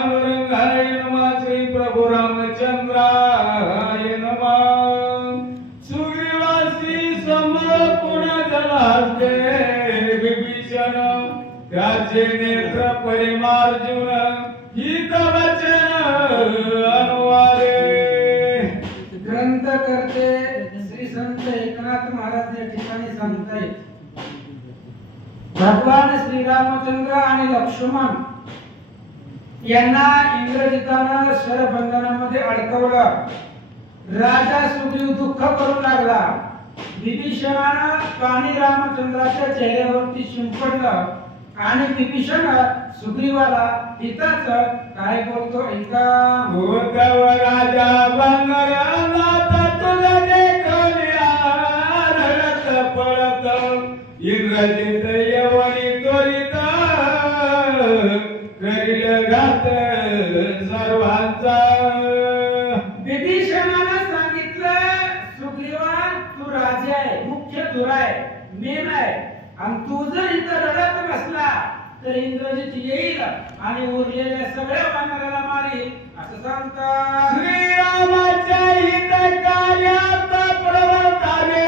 पांडुरंगाय नमः श्री प्रभु रामचंद्राय नमः सुग्रीवासी समपुण जलास्ते विभीषण त्याचे नेत्र परिमार्जुन हित वचन अनुवारे ग्रंथ करते श्री संत एकनाथ महाराज या ठिकाणी सांगतायत भगवान श्री रामचंद्र आणि लक्ष्मण यांना इंद्रजितानं शरबंधनामध्ये अडकवलं. राजा सुग्रीव दुःख करू लागला. विभीषणानं पाणी रामचंद्राच्या चेहऱ्यावरती शिंपडलं आणि विभीषण सुग्रीवाला पिताच काय बोलतो ऐका. उद्धव राजा बनरनाथ तुला देखल्या रडत पळत इंद्रजित यवनी त्वरित करील घात सर्वांचा. विभीषणानं सांगितलं सुग्रीवा तू राजा आहे, मुख्य तुरा आहे, मेन आहे आणि तू जर इथं रडत बसला तर इंद्रजित येईल आणि उरलेल्या सगळ्या वानराला मारील असं सांगतात. श्रीरामाच्या हित कार्यात प्रवर्तावे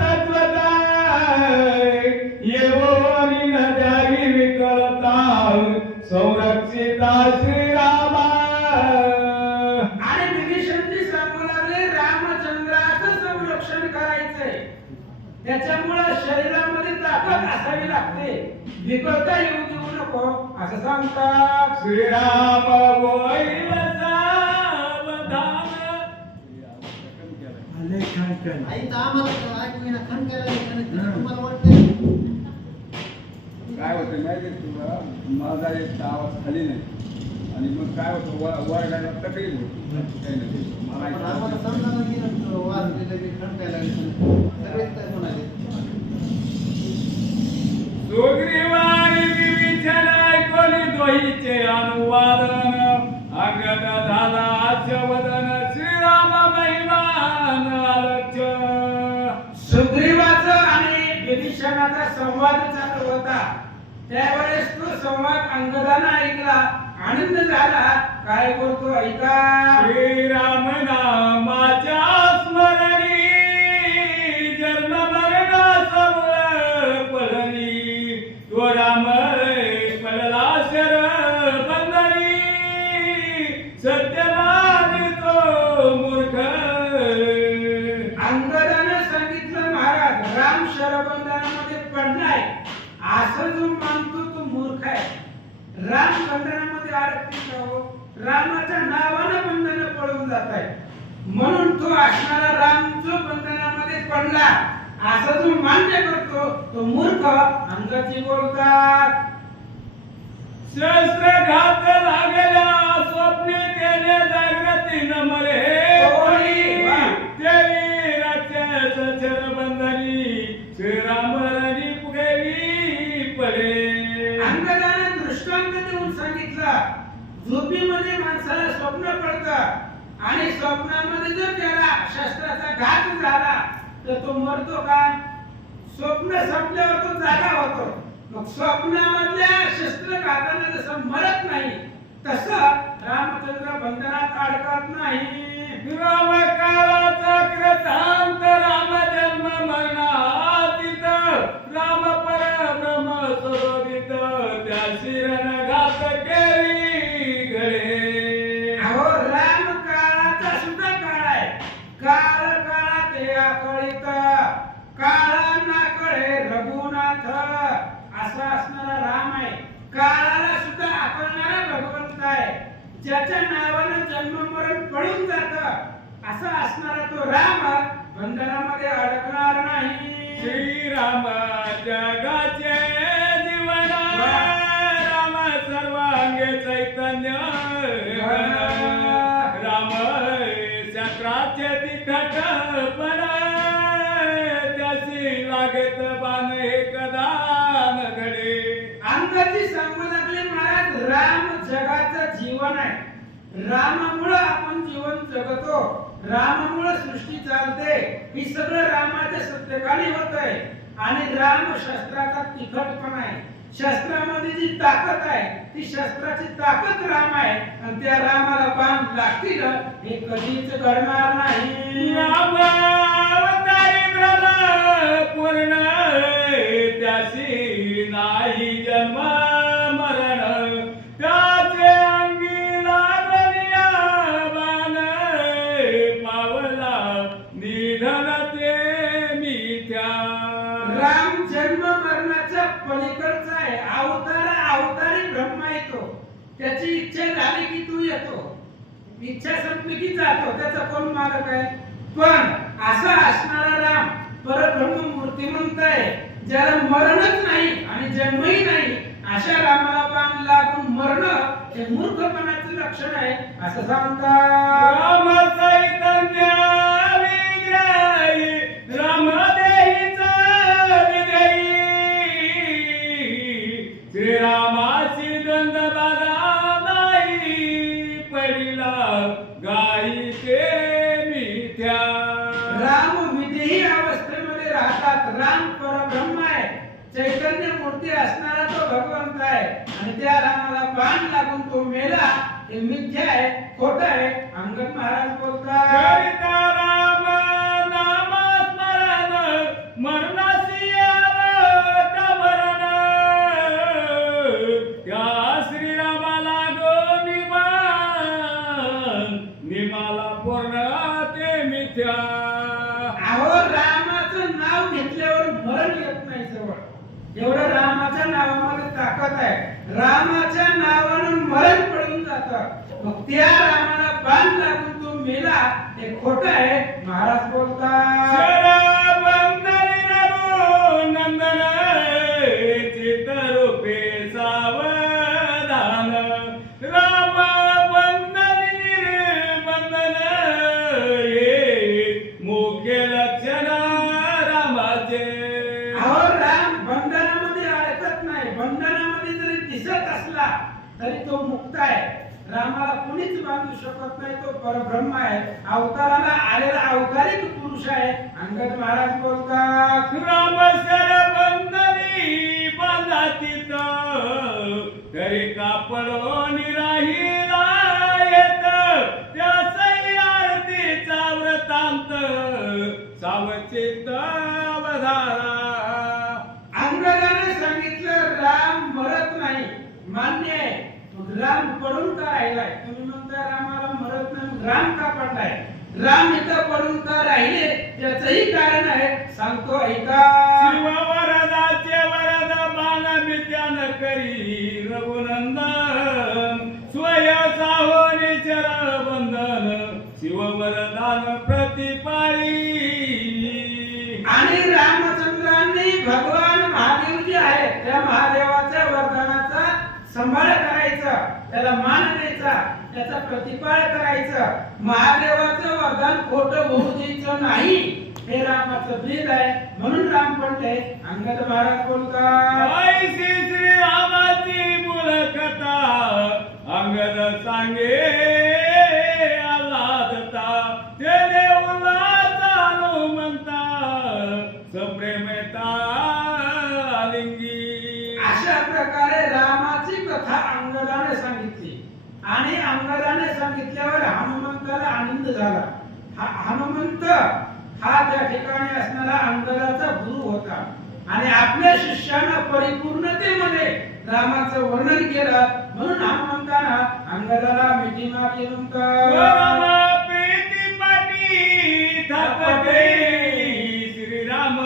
तत्वता येवोनी नद्यावी विकळता संरक्षिता श्रीरामा. आणि विभीषणजी सांगू लागले रामचंद्राचं संरक्षण करायचंय, त्याच्यामुळे शरीरामध्ये ताकद असावी लागते, विकळता येऊ देऊ नको असं सांगतात. श्रीराम बोईल सावधान. आले खणखण. आई तर आम्हाला ऐकू येईना, खण केला नाही. तुम्हाला वाटतंय काय होतं माहिती आहे तुला, माझा एक आवाज खाली नाही आणि मग काय होतं वरडायला तकलीफ होती. काही नाही मला पण ऐकायला आम्हाला समजायला गेलं वाजलेलं की खण केला सगळेच काय म्हणाले. सुग्रीवानी विभीषण ऐकोनी दोहीचे अनुवादन अंगद झाला हास्यवदन श्रीराम महिमान आलक्ष. सुग्रीवाचा आणि विभीषणाचा संवाद चालू होता. त्यावेळेस तो संवाद अंगदानं ऐकला, आनंद झाला. काय बोलतो ऐका. श्रीराम नामाच्या स्मरणी जन्म मरण समूळ पळणी तो राम पडला शरबंधनी सत्य मानितो मूर्ख. अंगदानं सांगितलं महाराज राम शरबंधनामध्ये पडलाय असं जो मानतो तो मूर्ख आहे. राम बंधनामध्ये अडकतील हो, रामाच्या नावानं बंधन पळून जात आहे. म्हणून तो असणारा राम जो बंधनामध्ये पडला असं जो मान्य करतो तो मूर्ख. अंगदजी बोलतात. शस्त्रघात लागल्या स्वप्ने केले जागृती न मरे देवी राक्षस शरबंधनी श्रीराम रणी पुगेवी पडे. अंगदानं दृष्टांत देऊन सांगितलं झोपीमध्ये माणसाला स्वप्न पडतं आणि स्वप्नामध्ये जर त्याला शस्त्राचा घात झाला तर तो मरतो का. स्वप्न संपल्यावर तो जागा होतो. मग स्वप्नामधल्या शस्त्रघाताने जसं मरत नाही तसं रामचंद्र बंधनात अडकत नाही. राम काळाचा कृतांत राम जन्म मरणातीत राम परब्रह्म स्वरूपित त्या शिरण घात केली घडे. अहो राम काळाचा सुद्धा काळ आहे. काळ काळात हे अकळित काळा ना कळे रघुनाथ असा असणारा राम आहे. काळाला सुद्धा आकळणारा भगवंत आहे. ज्याच्या नावानं जन्म मरण पळून जात असा असणारा तो राम बंधनामध्ये अडकणार नाही. श्रीराम जगाचे जीवन राम सर्वांगे चैतन्य राम चक्राचे तिखटपण त्याची लागत बाण एकदान घडे. अंगाची सांगू लागले महाराज राम जगाचं जीवन आहे. रामामुळे आपण जीवन जगतो, रामामुळे सृष्टी चालते. ही सगळं रामाच्या सत्यकाळी होत आहे आणि राम शस्त्राचा तिखटपणा आहे. शस्त्रामध्ये जी ताकद आहे ती शस्त्राची ताकद राम आहे आणि त्या रामाला बाण लागतील हे कधीच घडणार नाही. राम अवतारी ब्रह्म पूर्ण त्याशी नाही जन्म मरण त्याचे अंगी लागलिया बाण पावला निधन ते मिथ्या. राम जन्म मरणाच्या पलीकडचा आहे. अवतारी ब्रह्मा येतो, त्याची इच्छा झाली की तू येतो, इच्छा संपली की जातो, त्याचा कोण मालक आहे. पण असा असणारा राम परब्रह्म मूर्तिमंत आहे, ज्याला मरणच नाही आणि जन्मही नाही. अशा रामाला बाण लागून मरणं हे मूर्खपणाचे लक्षण आहे असं सांगतात. राम चैतन्य विग्रही राम देहीचा विधेयी श्रीरामाची दंड बाधा नाही पडिला गाई ते मिथ्या. राम विदेही अवस्थेमध्ये राहतात. राम परब्रह्म आहे, चैतन्य मूर्ती असणारा तो भगवंत आहे आणि त्या रामाला बाण लागून तो मेला हे मिथ्या आहे, खोट आहे. अंगद महाराज बोलतात करिता राम नाम स्मरण मरणासी आवट मरण त्या श्रीरामाला गो निमाला पूर्ण ते मिथ्या. अहो रामाचं नाव घेतल्यावर मरण येत नाही जवळ. एवढं रामाच्या नावामध्ये ताकद आहे. रामाच्या नावानं मरण पडून जातं. मग त्या रामाला बाण लागून तो मेला हे खोटं आहे. महाराज बोलतात शरबंधनी रघुनंदन चित्तरूपे सावधान राम बंधनी निर्बंधन ये मुख्य लक्षण रामाचे. अहो राम बंधनामध्ये अडकत नाही. बंधनामध्ये जरी दिसत असला तरी तो मुक्त आहे. रामाला कोणीच बांधू शकत नाही. तो परब्रह्म आहे. अवताराला आलेला अवतारिक पुरुष आहे. अंगद महाराज बोलतात राम शरबंधनी बांधातीत तरी कापडो निराहिला येत त्या सई आरतीचा वृत्तांत सावचित अवधारा. अंगदाने सांगितलं राम मरत नाही. मान्य आहे. मग राम पडून का राहिलाय. तुम्ही म्हणता रामाला मरत नाही, मग राम का पडलाय. राम इथं पडून का राहिले त्याचंही कारण आहे. सांगतो ऐका शिव वरदाचे वरद बाण मित्यान करी रघुनंदन स्वय साहोनी चर बंधन शिव वरदान प्रतिपाळी. आणि रामचंद्रांनी भगवान महादेव जे आहे त्या महादेवाच्या वरदानाचा सांभाळ करायचा, त्याला मान द्यायचा, त्याचा प्रतिपाळ करायचं. महादेवाचं वरदान खोटं होऊ द्यायचं नाही. हे रामाचं ब्रीद आहे. म्हणून राम पडले. अंगद महाराज बोलतात ऐसी श्री रामाची मूलकथा अंगद सांगे आल्हादता ते देऊला हनुमंता सप्रेमता लिंगी. अशा प्रकारे रामाची कथा अंगदाने सांगितली आणि अंगदाने सांगितल्यावर हनुमंताला आनंद झाला. हनुमंत हा त्या ठिकाणी असणारा अंगदाचा गुरु होता आणि आपल्या शिष्यानं परिपूर्णतेमध्ये रामाचं वर्णन केलं. म्हणून हनुमंतानं अंगदाला मिठी मारली. राम प्रीती पाटी थापटे श्रीराम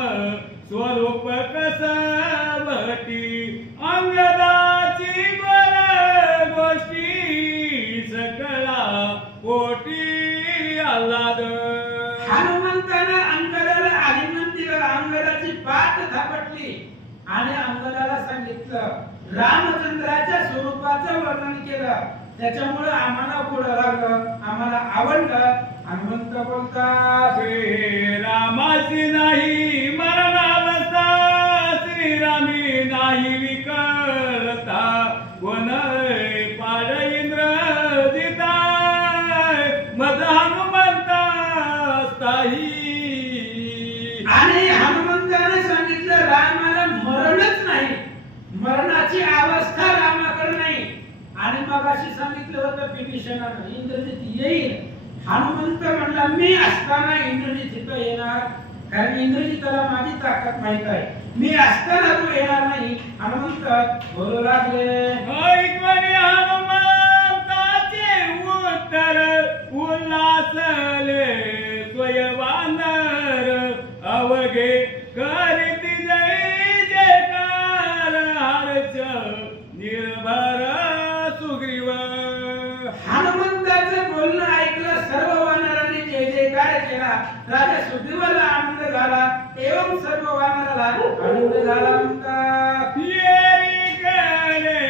स्वरूप कसवटी अंगदाची बल गोष्टी सकळा कोटी आल्हाद. हनुमंतानं अंगदाला आलिंगन दिलं. अंगदाची पाठ थापटली आणि अंगदाला सांगितलं रामचंद्राच्या स्वरूपाचं वर्णन केलं. त्याच्यामुळे आम्हाला पुढं लागलं, आम्हाला आवडलं. हनुमंत बोलतात श्रीरामाची नाही मरणावस्था श्रीरामी नाही विकलता कोण पाड इंद्र जिता मज हनुमंता स्थायी. आणि हनुमंताने सांगितलं रामाला मरणच नाही. मरणाची मगाशी सांगितलं होतं विभीषणानं इंद्रजित येईल. हनुमंत म्हणला मी असताना इंद्रजित इथं येणार, कारण इंद्रजिताला माझी ताकद माहित आहे. मी असताना तू येणार नाही. हनुमंत बोलू लागले. ऐकवणी हनुमंताचे उत्तर उल्हासले स्वयंवानर अवघे करीत जय जयकार हर्ष निर्भर सुग्रीव. हनुमंताचं बोलणं ऐकलं सर्व वानरांनी जय जयकार केला. राजा सुग्रीवाला आनंद झाला एवं सर्व वानराला आनंद झाला. म्हणतात येरी गले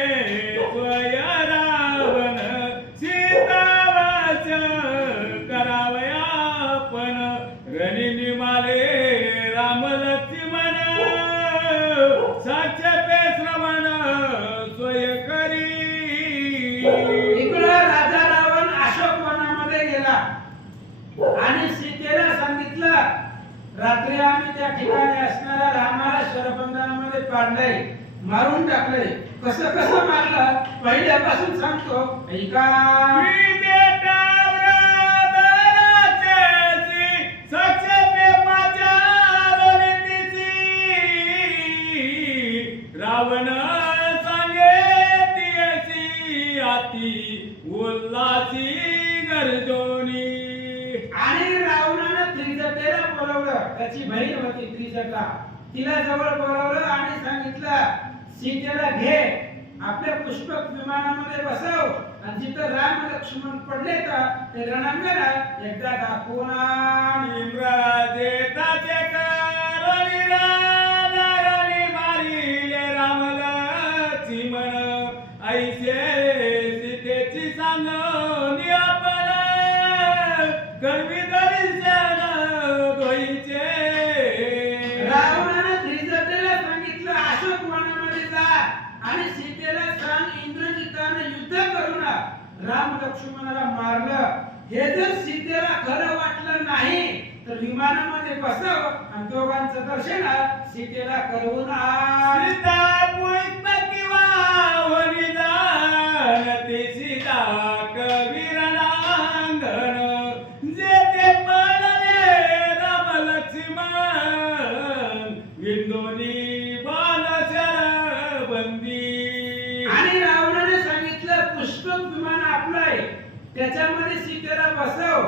स्वय रावण सीतावाच करावया पण रणी निमाले राम लक्ष्मण साक्षपे श्रवण स्वय करी. इकडं राजा रावण अशोक वनामध्ये गेला आणि सीतेला सांगितलं रात्री आम्ही त्या ठिकाणी असणाऱ्या रामाला शरबंधनामध्ये पाडलंय, मारून टाकलंय. कसं कसं मारलं पहिल्यापासून सांगतो ऐका. रावण सांगे तियसी आती उल्हासी गर्जोनी. आणि रावणानं त्रिजटेला बोलवलं. त्याची बहीण होती त्रिजटा. तिला जवळ बोलवलं आणि सांगितलं सीतेला घे, आपल्या पुष्पक विमानामध्ये बसव आणि जिथं राम लक्ष्मण पडले तर ते रणांगण एकदा दाखवून आण. इंद्रदेताचे करणी राणी मारिले राम लक्ष्मण ऐसे सीतेची सांगणी आपण करवी दर्शन धोईचे. रावणानं त्रिजटेला सांगितलं अशोक वनामध्ये जा आणि सीतेला सांग इंद्रजिताने युद्ध करून राम लक्ष्मणाला मारलं. हे जर सीतेला खरं वाटलं नाही तर विमानामध्ये बसव आणि दोघांचं दर्शन सीतेला करवून आण. सीता पुष्पकी वाहनी जाणते सीता कवीरणांगण जेथे पडले राम लक्ष्मण विंदोनी बाण शरबंदी. आणि रावणाने सांगितलं पुष्पक विमान आपलं आहे, त्याच्यामध्ये सीतेला बसव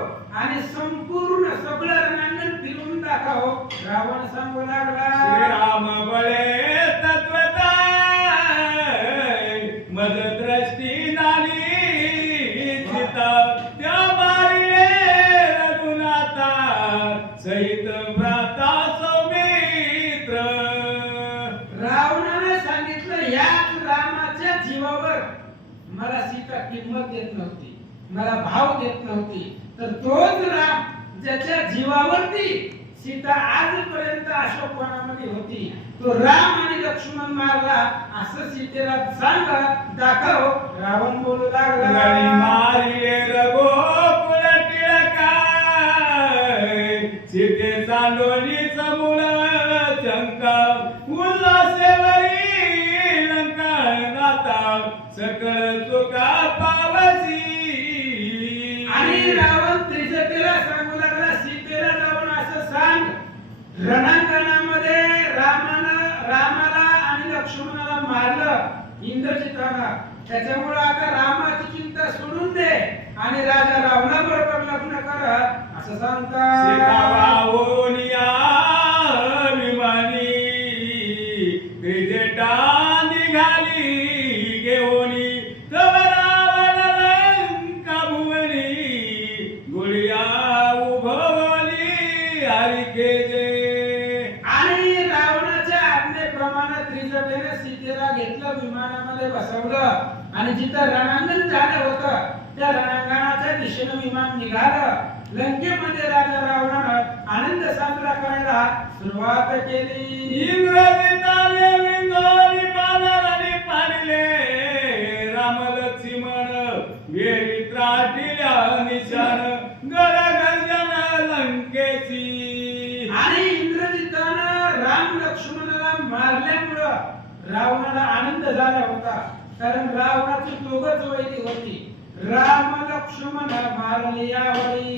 आणि संपूर्ण सगळं रणांगण फिरून दाखव. रावण सांगू लागला श्रीराम बळे तत्वता मद दृष्टी नाली सीता त्या मारिले रघुनाथा सहित भ्राता सौमित्र. रावणाने सांगितलं याच रामाच्या जीवावर मला सीता किंमत देत नव्हती, मला भाव देत नव्हती, तर तोच राम ज्याच्या जीवावरती सीता आजपर्यंत अशोक वनामध्ये होती तो राम आणि लक्ष्मण मारला असं सीतेला सांग दाखव. रावण बोलू रणी लागला मारिले रघुकुल टिळकाय सीते सांडोली समूळ शंका उल्हासेवरी लंका नाता सकळ सुखा पावसी. आणि रावण त्रिजटेला सांगू लागला सीतेला जाऊन असं सांग रणांगणामध्ये रामाला आणि लक्ष्मणाला मारलं इंद्रजितानं, त्याच्यामुळे आता रामाची चिंता सोडून दे आणि राजा रावणाबरोबर लग्न कर असं सीता सांगतात. वाहुनिया विमानी त्रिजटा निघाली घेऊनी तव रावण लंका भुवनी गुळिया उभवली हरिकेजे. आणि रावणाच्या आज्ञेप्रमाणे त्रिजटेने सीतेला घेतलं, विमानामध्ये बसवलं आणि जिथं रणांगण झालं होतं त्या रणांगणाच्या दिशेनं विमान निघालं. लंकेमध्ये राजा रावणानं आनंद साजरा करायला सुरुवात केली. इंद्रजिताने विंदोरी बाणाने पाडले राम लक्ष्मण वेरी त्राटिल्या निशाण गड गर्जन लंकेची. आणि इंद्रजितानं राम लक्ष्मणाला मारल्यामुळं रावणाला आनंद झाला होता, कारण रावणाची दोघच वैरी होती. राम लक्ष्मण मारले यावरी,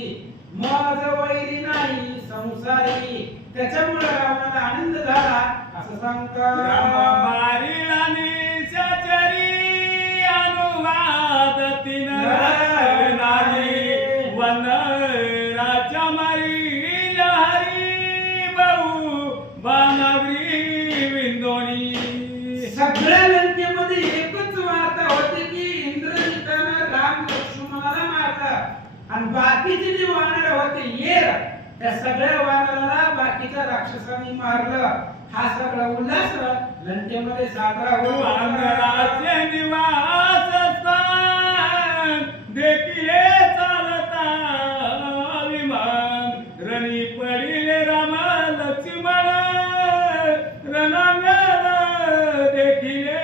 मज वैरी नाही संसारी. त्याच्यामुळे रावणाला आनंद झाला असं सांगतात. राम मारिला निशाचरी, अनुवाद तीन नारी. वनराच्या मारिल्या हरी, बहु बाणावरी विंदोणी. सगळ्या लंकेमध्ये एकच वार्ता होती की इंद्रजितानं राम लक्ष्मणाला मारलं आणि बाकीचे जे वानर होते येर, त्या सगळ्या वानराला बाकीच्या राक्षसांनी मारलं. हा सगळा उल्हास लंकेमध्ये साजरा होतो. वानराचे निवास स्थान, देखिले चालता विमान. रणी पडिले राम लक्ष्मण, रणांगण देखिले.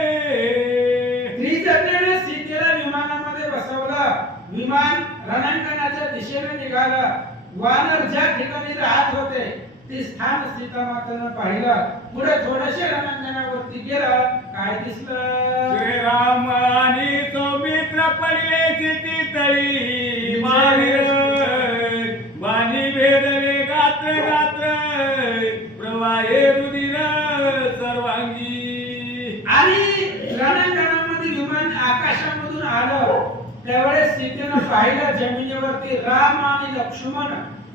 त्रिजटेने सीतेला विमानामध्ये बसवलं. विमान रणांगणाच्या दिशेने निघालं. वानर ज्या ठिकाणी राहत होते ते स्थान सीतामातेनं पाहिलं. पुढे थोडेसे रणांगणावरती गेलं, काय दिसलं? श्रीराम आणि सौमित्र पडले सिटी तळी. वाणी भेदले गात्र गात्र, प्रवाहे रुधिर सर्वांगी. आणि रणांगणामध्ये विमान आकाशामधून आलं. त्यावेळेस सीतेनं पाहिलं जमिनीवरती राम आणि लक्ष्मण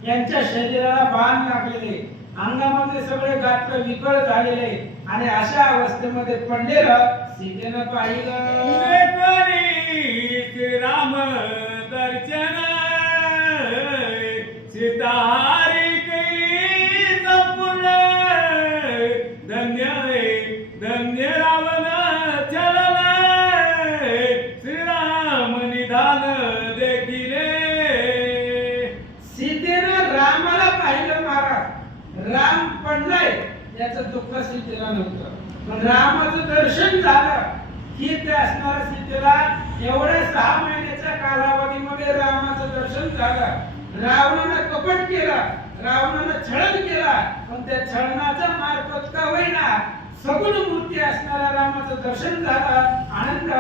यांच्या शरीराला बाण लागलेले, अंगामध्ये सगळे गात्र विकळ झालेले आणि अशा अवस्थेमध्ये पडलेलं सीतेनं पाहिलं. श्रीराम दर्शन, सीताहारी केली संपूर्ण. धन्य धन्य रावण चलला, श्रीराम निधान देखिले. सीतेनं रामाला पाहिलं महाराज. राम पडलाय याचं दुःख सीतेला नव्हतं, पण रामाचं दर्शन झालं ही ते असणाऱ्या सीतेला एवढ्या 6 महिन्याच्या कालावधीमध्ये रामाचं दर्शन झालं. रावणानं कपट केलं, रावणानं छळण केला, पण त्या छळणाच्या मार्फत का होईना सगुण मूर्ती असणाऱ्या रामाचं दर्शन झालं. आनंद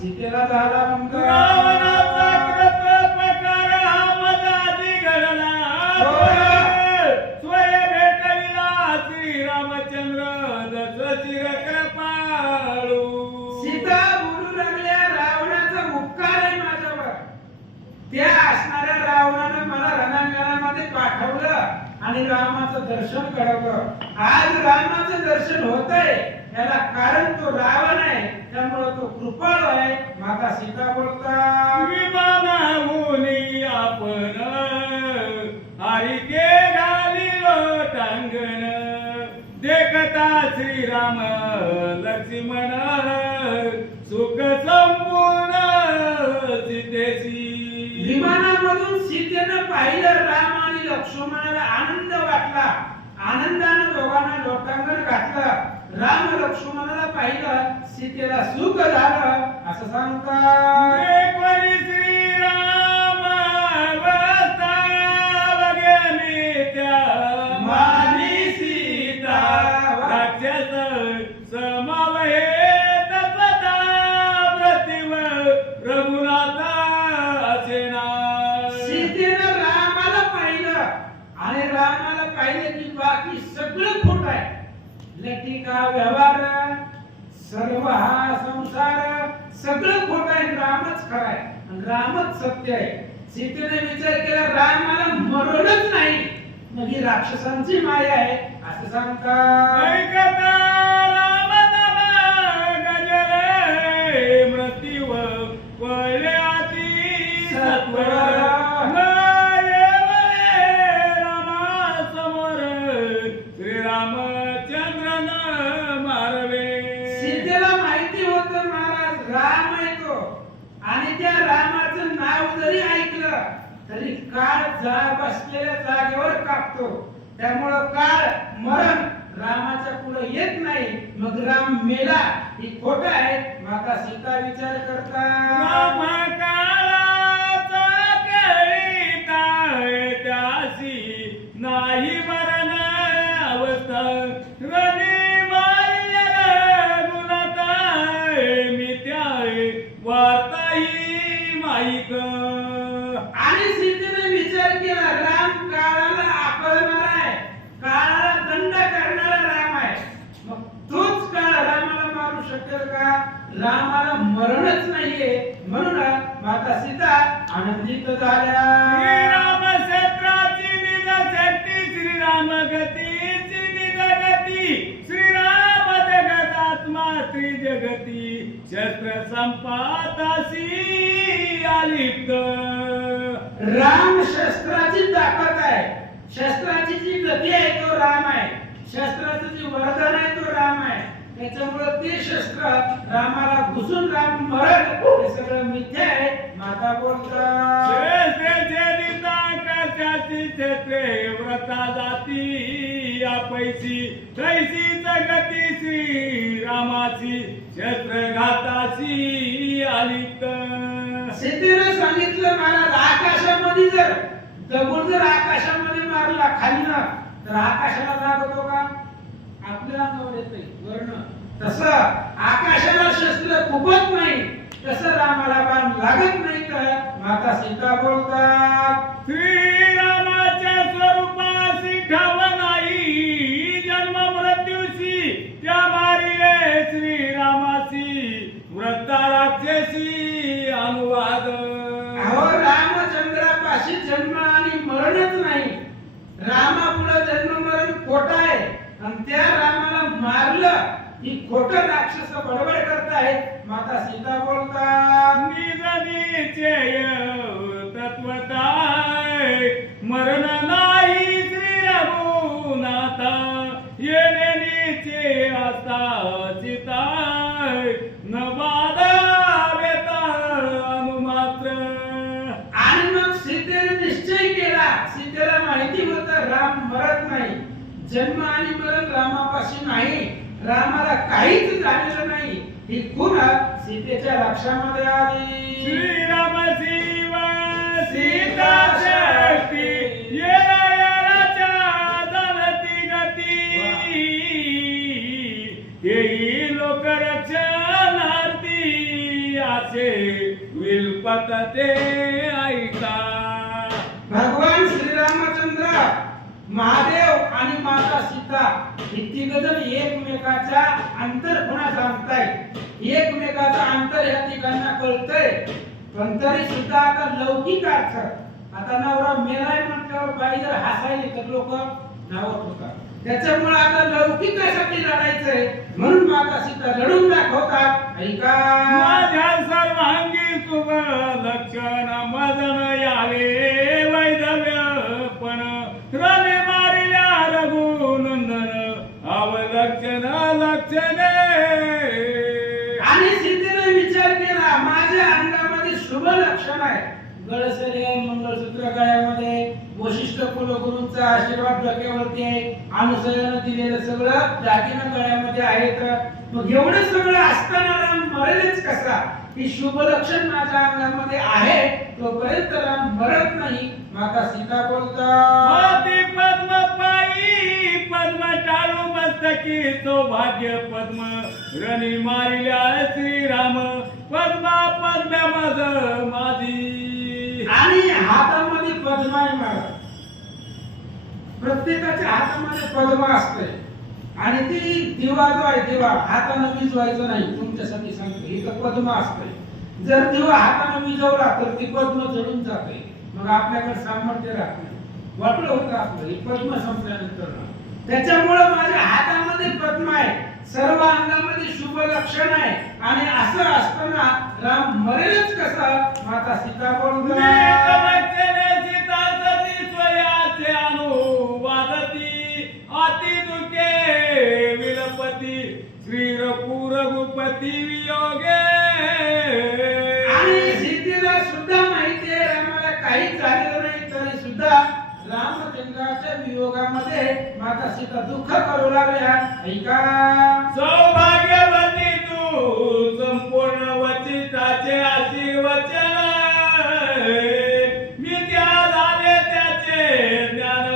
सीतेला झाला. मग रावणाचा कृतप्रकार हा मजाची घडला. स्वय भेटविला श्रीरामचंद्र, दस शिर कृपाळू. सीता बोलू लागल्या, रावणाचा उपकार आहे माझ्यावर. त्या असणाऱ्या रावणानं मला रणांगणामध्ये पाठवलं आणि रामाचं दर्शन घडवलं. आज रामाचं दर्शन होतंय याला कारण तो रावण आहे, त्यामुळे तो कृपाळू आहे. माता सीता बोलतात. विमानाहूनी आपण हारिके घालिलो टांगण, देखता श्रीराम लक्ष्मण, सुख संपूर्ण सीतेसी. विमानामधून सीतेनं पाहिलं राम आणि लक्ष्मणाला आनंद वाटला. आनंदानं दोघांना लोटांगण घातलं. राम लक्ष्मणाला पाहिलं, सीतेला सुख झालं असं सांगतात. एकवरी श्रीराम अवस्था वगेने त्या मानी सीता. राक्षस समावहे तत्वता प्रतिव रघुनाथा असेना. सीतेनं रामाला पाहिलं आणि रामाला पाहिलं की बाकी सगळं खोट आहे. लटिका व्यवहार, सर्व हा संसार सगळं खोट आहे. रामच खरा आहे आणि रामच सत्य आहे. सीतेने विचार केला रामाला मरणच नाही, मग ही राक्षसांची माया आहे असं सांगतात. ऐकता रामनाम गजरे, मृत्यू पळले अति सत्वर. रामासमोर श्रीरामचंद्रन मारवे. सीतेला माहिती होतं महाराज राम आहे तो, आणि त्या रामाचं नाव जरी ऐकलं तरी काळ बसलेल्या जागेवर कापतो. त्यामुळं काळ मरण रामाच्या पुढे येत नाही. मग राम मेला ही खोट आहे. माता सीता विचार राम करतात. काळाचा कळीता, त्यासी नाही मरण अवस्था. रणी मारल्या गुणाता, मिथ्या मरणच नाहीये, म्हणून माता सीता आनंदित झाल्या. श्रीराम क्षेत्राची निज शक्ती, श्रीराम गतीची निज गती, श्रीराम जगदात्मा त्रिजगती, शस्त्र संपातासी आलिप्त. राम शस्त्राची ताकद आहे, शस्त्राची जी गती आहे तो राम आहे, शस्त्राचं जे वरदान आहे तो राम आहे. त्याच्यामुळे ते शस्त्र रामाला घुसून राम मरण हे सगळं मिथ्या आहे. माता बोलतात क्षेत्रे झेलिता कशाची क्षेत्रे व्रता जाती अपैसी, तैसीच गती श्रीरामाची, शस्त्र घातासी आलिप्त. सीतेनं सांगितलं महाराज आकाशामध्ये जर दगड जर आकाशामध्ये मारला खाली ना तर आकाशाला लागतो का? आपल्या अंगावर येते वर्ण. तसं आकाशाला शस्त्र फुगत नाही, तसं रामाला बाण लागत नाही. तर माता सीता बोलतात श्रीरामाच्या स्वरूपासी ठाव नाही, जन्म मृत्यूशी त्या मारिले श्रीरामासी, वृत्ता राक्षसी अनुवाद. अहो रामचंद्रापाशी जन्म आणि मरणच नाही, रामापुढे जन्म मरण खोटं आहे. आणि त्या रामाला मारलं ही खोटं राक्षस बडबड करतायत. माता सीता बोलतात निजनीचे तत्वताय, मरण नाही श्री रघुनाथा, येणे नीचे असता सीताय, न बाधा वेता अनुमात्र. आणि मग सीतेने निश्चय केला, सीतेला माहिती होतं राम मरत नाही, जन्म आणि मरण रामापाशी नाही, रामाला काहीच झालेलं नाही. ही खून सीतेच्या लक्षामध्ये आली. श्रीराम शिव सीता शक्ती, येणाऱ्याच्या जलती गती, येई लोक रक्षणार्थी, असे विलपत ते ऐका. भगवान श्रीरामचंद्र, महादेव आणि माता सीता हे तिघजण एकमेकाच्या अंतरखुणा जाणतायत, एकमेकाचा अंतर या तिघांना कळतंय. पण तरी सुद्धा आता लौकिक अर्थ, आता नवरा मेलाय म्हटल्यावर बाई जर हसायली तर लोक नाव ठेवतात. त्याच्यामुळे आता लौकिकासाठी लढायचंय, म्हणून माता सीता लढून दाखवतात. ऐका माझ्या सर्वांगी शुभ लक्षण मदन यावे वैधव्यपण, रणे मारिल्या रघुनंदन अवलक्षण लक्षणे. आणि सीतेने विचार केला माझ्या अंगामध्ये शुभ लक्षण आहे, गळसरे आहे, मंगळसूत्र गळ्यामध्ये, वशिष्ठ कुलगुरूंचा आशीर्वाद डोक्यावरती आहे, अनुसयानं दिलेलं सगळं दागिनं गळ्यामध्ये आहेत. मग एवढं सगळं असताना राम मरेलच कसा? ही शुभ लक्षण माझ्या अंगामध्ये आहे, तोपर्यंत राम मरत नाही. माता सीता बोलतात हाती पद्म पायी पद्म टाळू मस्तकी, सौभाग्य पद्म रणी मारिल्या श्रीराम, पद्मा पद्म मज माझी. आणि हातामध्ये पद्म आहे महाराज, प्रत्येकाच्या हातामध्ये पद्म असते. आणि ती दिवा जो आहे, दिवा हाताने विजवायचं नाही, तुमच्यासाठी सांगतो. इथं पद्म असते, जर दिवा हाताने विजवला तर ती पद्म जळून जाते, मग आपल्याकडे सामर्थ्य राहत नाही. वाटलं होतं आपलं हे पद्म संपल्यानंतर. त्याच्यामुळे माझ्या हातामध्ये पद्म आहे, सर्व अंगामध्ये शुभ लक्षण आहे. आणि असं असताना राम मरेलच कसा? माता सीता बोलतात सीता सती स्वयाचे अनुवादती, अति दुखे विलपती, श्री रघुपती वियोगे. आणि सीतेला सुद्धा माहिती आहे रामाला काहीच झालेलं नाही, तरी सुद्धा रामचंद्राच्या वियोगामध्ये माता सीता दुःख करू लागल्या. ऐका सौभाग्यवती तू संपूर्ण वचिताचे आशीर्वचन, मी त्या झाले त्याचे ज्ञान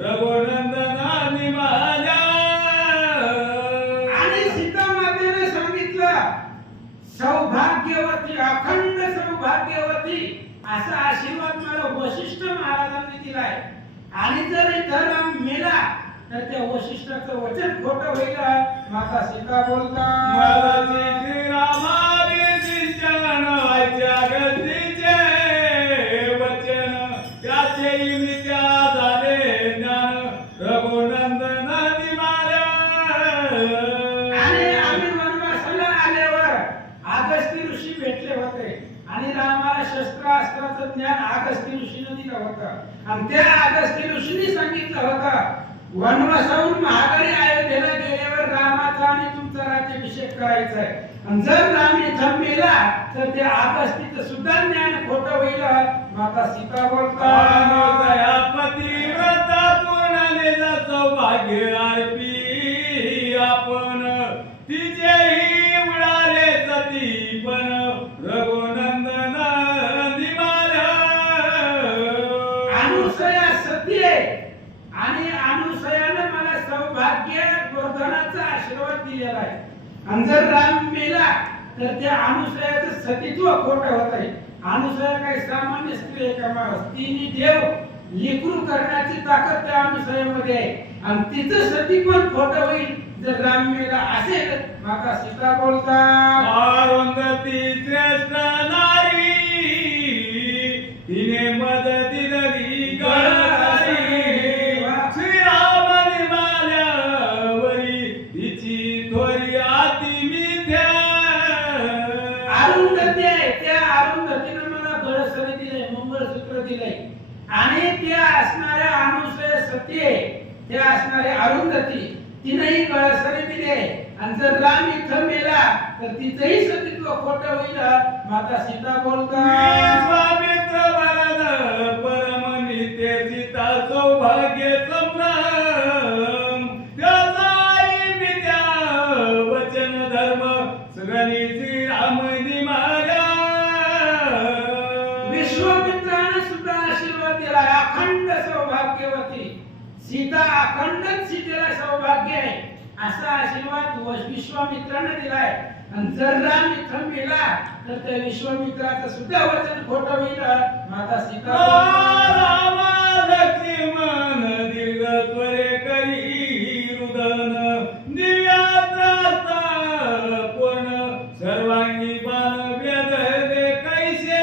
रघुनंदनानी माझ्या. आणि सीता मातेने सांगितलं सौभाग्यवती, अखंड सौभाग्यवती असा आशीर्वाद मला वशिष्ठ महाराजांनी दिलाय. आणि जर इथं राम मेला तर त्या वशिष्ठाचं वचन खोटं होईल. माता सीता बोलतात श्रीरामा महत्वाचं ज्ञान अगस्त्य ऋषीने दिलं होतं आणि त्या अगस्त्य ऋषींनी सांगितलं होतं वनवासाहून महागारी अयोध्येला गेल्यावर रामाचा आणि तुमचा राज्याभिषेक करायचा आहे आणि जर राम इथं मेला तर त्या अगस्त्याचं सुद्धा ज्ञान खोटं होईल. माता सीता बोलतात पतिव्रता पूर्णानेला सौभाग्य अर्पी आपण तिचेही उडाले सती पण रघुनंदन निमाल्या. अनुसया सती आहे आणि अनुसयाने मला सौभाग्य वर्धनाचा आशीर्वाद दिलेला आहे आणि जर राम मेला तर त्या अनुसयाचं सतीत्व खोटं होत आहे. अनुसया काही सामान्य स्त्री आहे का? तिने देव लेकरू करण्याची ताकद त्या अनुसयामध्ये आहे आणि तिचं सती पण खोटं होईल जर राम मेला असेल. माता सीता बोलतात अरुंधती श्रेष्ठ नारी तिने मदती दिली गळसारी. श्रीराम निमाल्यावरी तिची थोरी अति मिथ्या. अरुंधती आहे त्या अरुंधतीने मला गळसरी दिले मंगळसूत्र दिले आणि त्या असणाऱ्या अनुसया सती आहे त्या असणाऱ्या अरुंधती तिनेही गळसरी दिले आणि जर राम इथं मेला तर तिचंही सतीत्व खोटं होईल. माता सीता बोलतात विश्वामित्र वरद परम नित्य सीता सौभाग्य संभ्रम. त्याचाही मिथ्या वचन धर्म सगळी श्रीराम निमाल्या. विश्वामित्राने सुद्धा आशीर्वाद दिला अखंड सौभाग्यवती सीता. अखंड सीतेला सौभाग्य आहे असा आशीर्वाद विश्वामित्राने दिलाय आणि जर राम इथं मेला तर त्या विश्वामित्राचं सुद्धा वचन खोटं होईल. माता सीता राम लक्ष्मण दीर्घ त्वरे करी रुदन दिव्याचा पूर्ण सर्वांगी बाण व्यधे कैसे.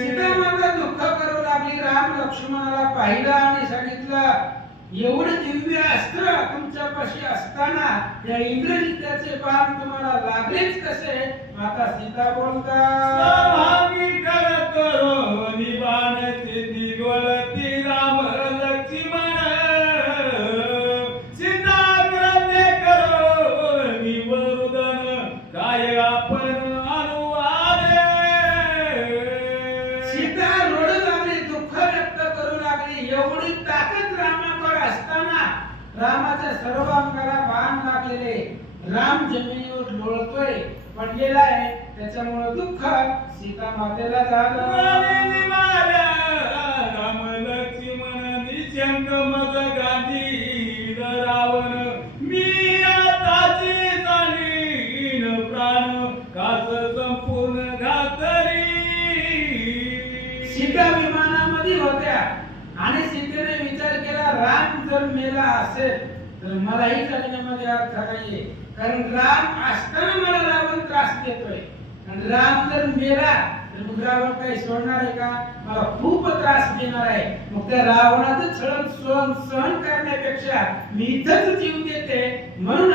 सीता माता दुःख करू लागली. राम लक्ष्मणाला पाहिलं आणि सांगितलं एवढं दिव्य अस्त्र तुमच्यापाशी असताना या इंद्रजित्याचे बाण तुम्हाला लागलेच कसे. माता सीता बोलतात सर्वांगी करत निबाण चिती गोळती राम लक्ष्मण. सीता कृत्य करो निवरुदन काय आपण अनुवादे. सीता रडू लागली दुःख व्यक्त करू लागली. एवढी ताकद रामाकडे असताना रामाच्या सर्व अंगाला बाण लागलेले. राम जमिनीवर लोळतोय पडलेला आहे त्याच्यामुळे दुःख सीता मातेला झालं. राम लक्ष्मण निशंक मज गांधी रावण मी आताची जाणीन प्राण कास संपूर्ण घातरी. सीता विमानामध्ये होत्या आणि सीतेने विचार केला राम जर मेला असेल तर मलाही जगण्यामध्ये अर्थ नाहीये कारण राम असताना मला रावण त्रास देतोय आणि राम जर मेला तर मग रावण काही सोडणार आहे का? मला खूप त्रास देणार आहे. मग त्या रावणाचं छळ सहन करण्यापेक्षा मी इथंच जीव देते. म्हणून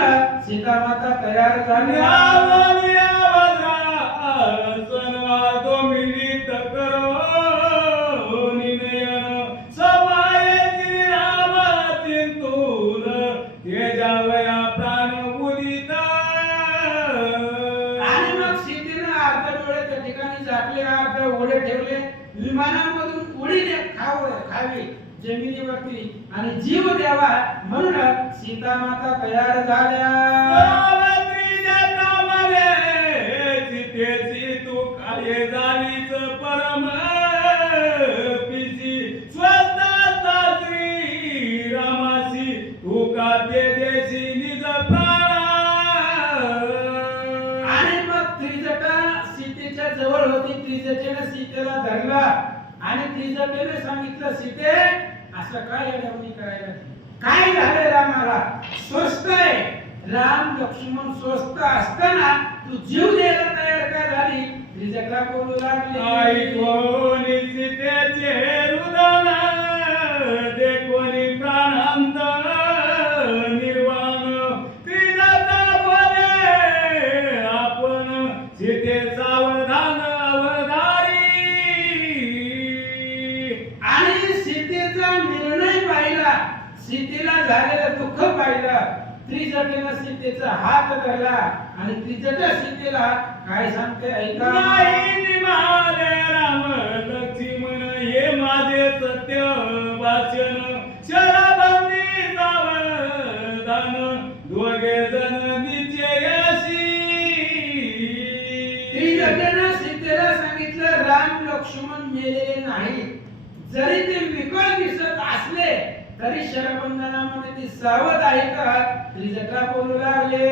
सीता माता तयार झाली. आणि मग सीतेने अर्ध डोळे त्या ठिकाणी झाकले अर्ध ओढे ठेवले. विमानामधून उडी खावी जमिनीवरती आणि जीव द्यावा म्हणून सीता माता तयार झाल्या. सीतेची तू काय झालीच परम पिसी स्वतः श्री रामासी तू का तेजेशी निज प्राण. आणि मग त्रिजटा सीतेच्या जवळ होती. त्रिजटेने सीतेला धरला आणि त्रिजटेने सांगितलं सीते असं काय अडवणी करायला काय झालंय रामाला स्वस्त आहे. राम लक्ष्मण स्वस्त असताना तू जीव द्यायला तयार का झाली. त्रिजटा बोलू आई लागली कोणी सीतेचे रुदन दे कोणी प्राणांत निर्वाण. त्रिजटा बोले आपण सीते सावधान अवधारी. सीतेनं झालेलं दुःख पाहिलं. त्रिजटेनं सीतेचा हात धरला आणि त्रिजटा सीतेला काय सांगते ऐका. नाही निभाले राम लक्ष्मण हे माझे सत्य वाचन शरबंदी सावधान दोघे जण निश्चयाशी. त्रिजटेनं सीतेला सांगितलं राम लक्ष्मण मेलेले नाही. जरी ते विकळ दिसत असले तरी शरबंधनामध्ये ते सावध आहेत. त्रिजटा बोलू लागले.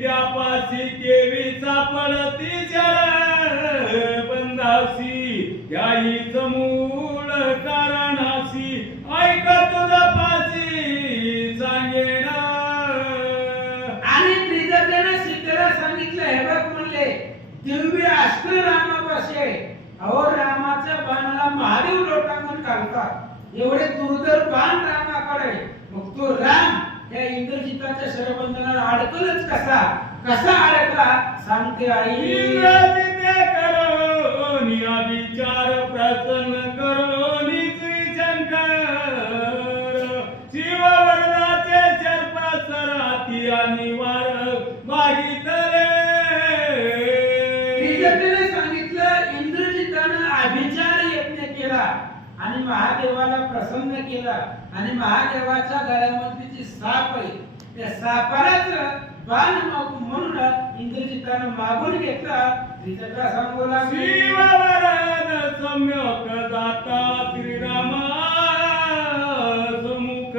त्यापाशी केवी सापडती बंधासी याही मूळ कारणाशी ऐक तुला पाशी सांगेन. आणि त्रिजटेनं सीतेला सांगितलं हे बघ म्हणले दिव्य अस्त्र रामापाशी. अहो रामाच्या बाणाला महादेव लोटांगण घालतात. एवढे दुर्धर बाण रामाकडे. मग तो राम या इंद्रजिताच्या शरबंधनाला अडकलच कसा कसा अडकला सांगते आई. इंद्रजिते करोनी विचार प्रसन्न करोनी श्रीशंकर शिववर्णाचे शर्प सराती आणि वार मागितले. त्रिजटेने सांगितलं इंद्रजितानं अभिचार यज्ञ केला आणि महादेवाला प्रसन्न केला आणि महादेवाच्या गळ्यामध्ये जी साप आहे त्या सापालाच बाण म्हणून इंद्रजितानं मागून घेतला. त्रिजटा सांगू लागली. शिववरण सम्यक जाता श्रीरामा समुख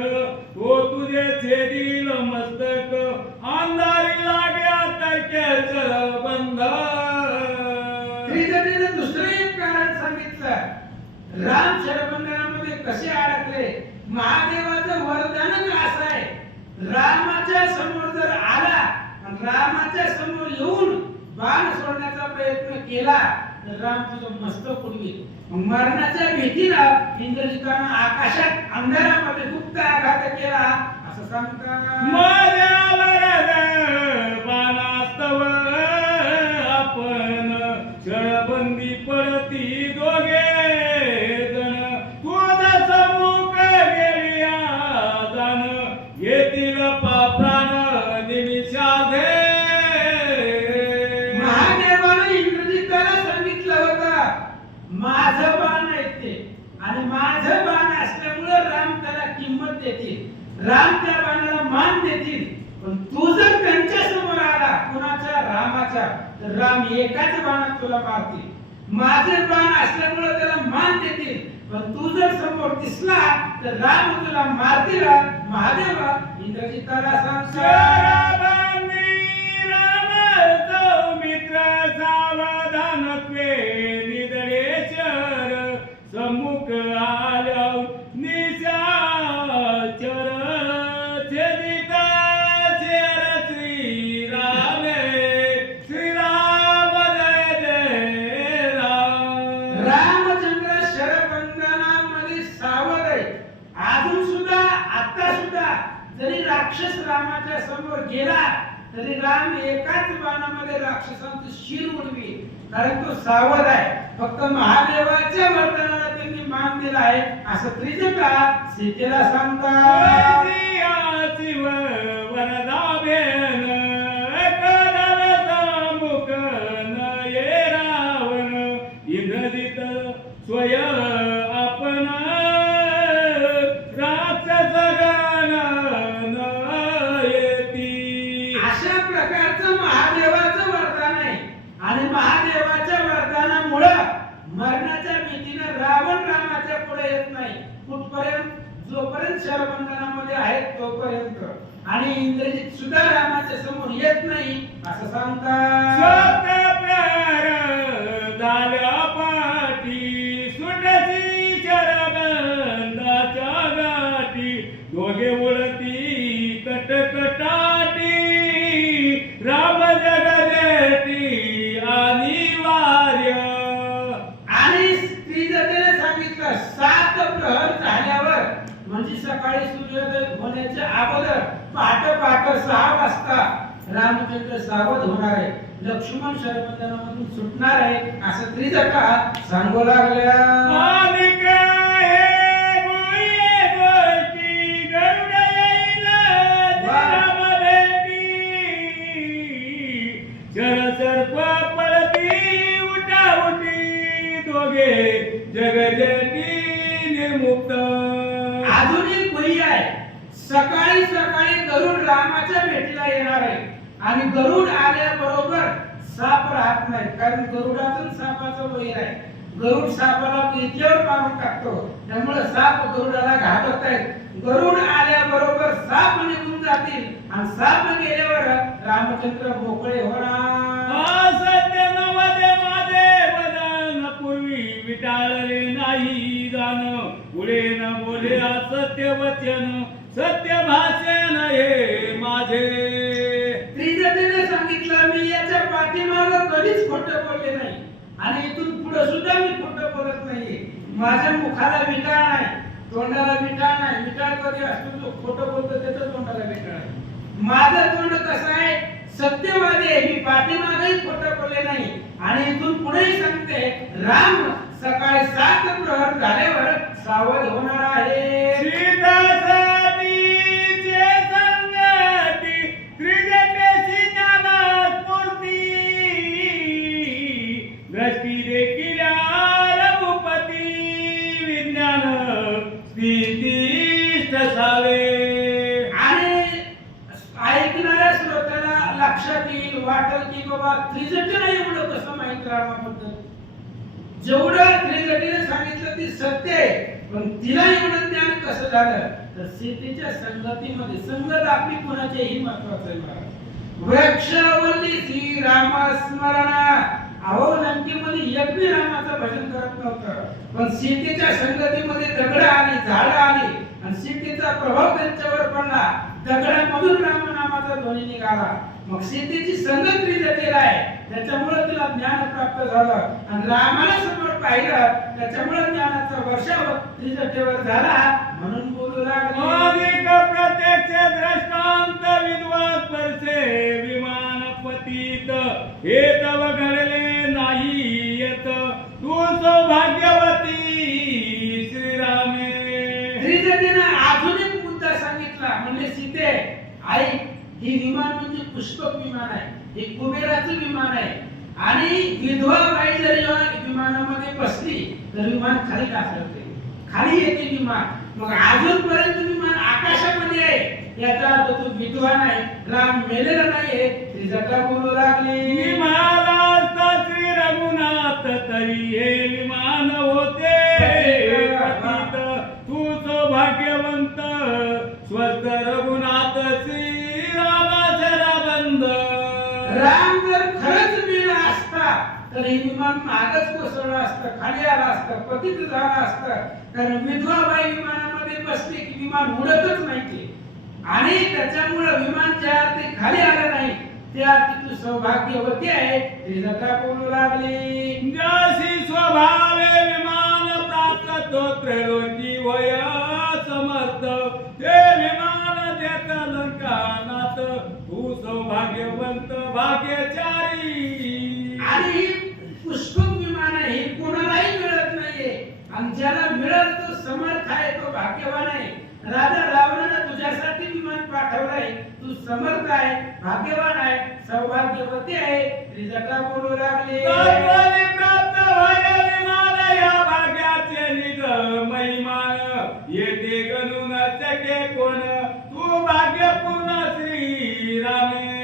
तो तुझे छेदील मस्तक अंधारी लाग्या तर्के बंध. त्रिजटेने दुसरं एक कारण सांगितलं. राम शरबंधनामध्ये कसे अडकले. महादेवाचं वरदानच असं आहे रामाच्या समोर जर आला आणि रामाच्या समोर येऊन बाण सोडण्याचा प्रयत्न केला तर राम तुझं मस्तक उडवील. मरणाच्या भीतीनं इंद्रजितानं आकाशात अंधारामध्ये गुप्त आघात केला असं सांगतात. माझ्यावर बाणास्तव आपण शरबंदी पडती दोघे जण तुझ समुख गेलिया जाण येतील प्राण निमिषाधे. महादेवाने इंद्रजिताला सांगितलं होतं माझं बाण आहे ते आणि माझं बाण असल्यामुळे राम त्याला किंमत देतील. राम त्या बाणाला मान देतील. पण तू जर त्यांच्या समोर आला कुणाच्या रामाच्या तर राम एकाच बाणात तुला मारतील. माझे बाण असल्यामुळे त्याला मान देतील. पण तू जर समोर दिसला तर राम तुला मारतील. महादेव इंद्रजिताला सांगतो मित्र सावधानत्वे निदरेश्वर समुख आल्या निशाचर छेदिता चेर श्रीराम श्रीराम जय जय राम. रामचंद्र शरबंधनामध्ये सावध आहे. अजून सुद्धा आता सुद्धा जरी राक्षस रामाच्या समोर गेला तरी राम एकाच बाणामध्ये राक्षसांचं शिर उडवी. कारण तो सावध आहे. फक्त महादेवाच्या वरदानाला त्यांनी मान दिला आहे असं त्रिजटा सीतेला सांगतात. शिव वरदाभेन कदल सामुख नये रावण इंद्रजित स्वय आपण राक्षस गण नयती. अशा प्रकारचं महादेवाचं वरदान आहे आणि महादेवाच्या वरदानामुळं मरणाच्या भीतीने रावण रामाच्या पुढे येत नाही. कुठपर्यंत जोपर्यंत शरबंधनामध्ये आहेत तोपर्यंत. आणि इंद्रजित सुद्धा रामाच्या समोर येत नाही असं सांगतात. झाल्या पाठी सुटसी शरबंधाच्या गाठी दोघे उडती कटकटाटी राम जगदेती अनिवार्य. आणि त्रिजटेने सांगितलं 7 प्रहर झाल्यावर म्हणजे सकाळी सूर्योदय होण्याच्या अगोदर पहाटे 6 वाजता रामचंद्र सावध होणार आहे. लक्ष्मण शरबंधनामधून सुटणार आहे असं त्रिजटा सांगू लागल्या. मालिक हे गुहे शर सर्प पळती उठाउठी दोघे जगजगी निर्मुक्त. आधुनिक वही आहे. सकाळी सकाळी गरुड रामाच्या भेटीला येणार आहे आणि गरुड आल्याबरोबर साप राहत नाही, कारण गरुडातून सापाचं वैर आहे. गरुड सापाला पिंजऱ्यावर मारून टाकतो, त्यामुळे साप गरुडाला घाबरत आहेत. गरुड आल्याबरोबर साप निघून जातील आणि साप गेल्यावर रामचंद्र मोकळे होणार. सत्य नवदे माझे वदन पूर्वी विटाळले नाही जाण पुढे न बोले असत्य वचन सत्य भाषण हे माझे. त्रिजटीने सांगितलं मी याच्या पाठीमागं कधीच खोटं बोलले नाही आणि इथून पुढे सुद्धा मी खोटं बोलत नाहीये. माझ्या मुखाला विटाळ नाही, तोंडाला विटाळ नाही. विटाळ कधी असतो जो खोटं बोलतो त्याच्या तोंडाला विटाळ आहे. माझं तोंड कसं आहे, सत्यवादी आहे. मी पाठीमागही खोटं बोलले नाही आणि इथून पुढेही सांगते राम सकाळी 7 प्रहर झाल्यावर सावध होणार आहे. सीता सतीचे संगती त्रिजटेशी ज्ञानस्फूर्ती दृष्टी देखील रघुपती विज्ञान स्थितीष्ठ सावे. आणि ऐकणाऱ्या श्रोत्याला लक्षात येईल, वाटेल की बाबा त्रिजटीला एवढं कसं माहित रामाबद्दल. जेवढं त्रिजटीने सांगितलं ती सत्य आहे, पण तिला एवढं ज्ञान कसं झालं तर सीतेच्या संगतीमध्ये. संगत आपली कोणाच्याही महत्वाचं आहे महाराज. वृक्षवल्ली श्री राम स्मरण. अहो लंकेमध्ये एक बी रामाचं भजन करत नव्हतं, पण सीतेच्या संगतीमध्ये दगड आली, झाडं आली आणि सीतेचा प्रभाव त्यांच्यावर पडला. दगडामधून रामनामाचा ध्वनी निघाला. मग सीतेची संगत त्रिजटीला आहे, त्याच्यामुळे तिला ज्ञान प्राप्त झालं आणि रामाला समोर पाहिलं, त्याच्यामुळे ज्ञानाचा वर्षाव त्रिजटीवर झाला. म्हणून बोलू लागले अधिक प्रत्यक्ष दृष्टांत विद्वान स्पर्शे विमान पतित हे तव घडले नाही येत तू सौभाग्यवती श्रीरामे. त्रिजटीनं अजून एक मुद्दा सांगितला. म्हणले सीते आई, ही विमान म्हणजे पुष्पक विमान आहे, हे कुबेराचं विमान आहे आणि विधवा बाई जर या विमानामध्ये बसली तर विमान खाली घासळते, खाली येते विमान. मग अजूनपर्यंत विमान आकाशामध्ये आहे, याचा अर्थ तो विधवा नाही, राम मेलेला नाहीये. त्रिजटा बोलू लागली विमानास्ता श्री रघुनाथ तरी हे विमान होते पतित तू सौभाग्यवंत स्वस्त रघुनाथ श्री रामाचरा बंद. राम जर खरंच मेला असता तर हे विमान मागच कोसळलं असतं, खाली आलं असतं, पतित झालं असतं. कारण विधवा बाई विमानामध्ये बसली की विमान उडतच नाही आणि त्याच्यामुळे विमान ज्या ते खाली आलं नाही त्या तू सौभाग्यवती आहे. ते जगा बोलू लागली जशी स्वभावे विमान प्राप्त तो त्रैलोकी वय समर्थ ते विमान देत लंकानाथ तू सौभाग्यवंत भाग्यचारी. आणि ही पुष्पक विमान आहे, ही कोणालाही मिळत नाहीये आणि ज्याला मिळत तो समर्थ आहे, तो भाग्यवान आहे. राजा रावणाने तुझ्यासाठी विमान पाठवलंय, तू समर्थ आहे, भाग्यवान आहे, सौभाग्यवती आहे. त्रिजटा बोलू लागले तत्त्वाने प्राप्त व्हाय विमान या भाग्याचे निज महिमान येते गणून शके कोण तू भाग्यपूर्ण श्रीरामे.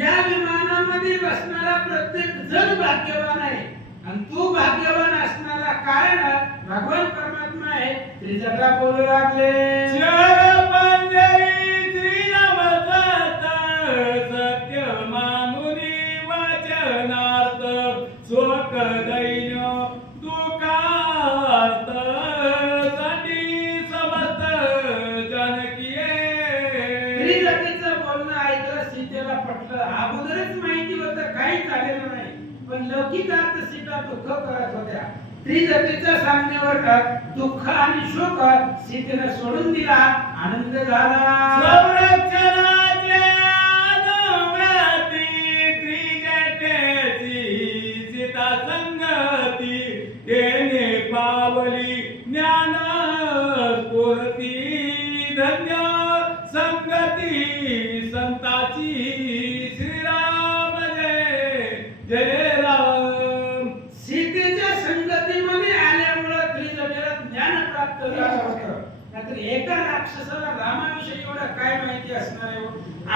या विमानामध्ये बसणारा प्रत्येक जण भाग्यवान आहे आणि तू भाग्यवान असणारा कारण भगवान परमात्मा आहे. त्रिजटा बोलू लागले शर पंजरी श्रीराम सत्य मानुनी वचनार्थ शोक दैन्य दुःखार्थ साठी समस्त जानकीये. त्रिजटीचं बोलणं ऐकलं सीतेला पटलं. अगोदरच माहिती होतं काही झालेलं नाही, पण लौकिक अर्थ सीता दुःख करत होत्या. त्रिजटीच्या सांगण्यावर दुःख आणि शोक सीतेने सोडून दिला, आनंद झाला. संरक्षणाचे अनुव्याती त्रिजटेची सीता संगती तेने पावली ज्ञान स्फूर्ती धन्य संगती संताची श्रीराम जय राक्षसाला रामाविषयी एवढं काय माहिती असणार आहे हो?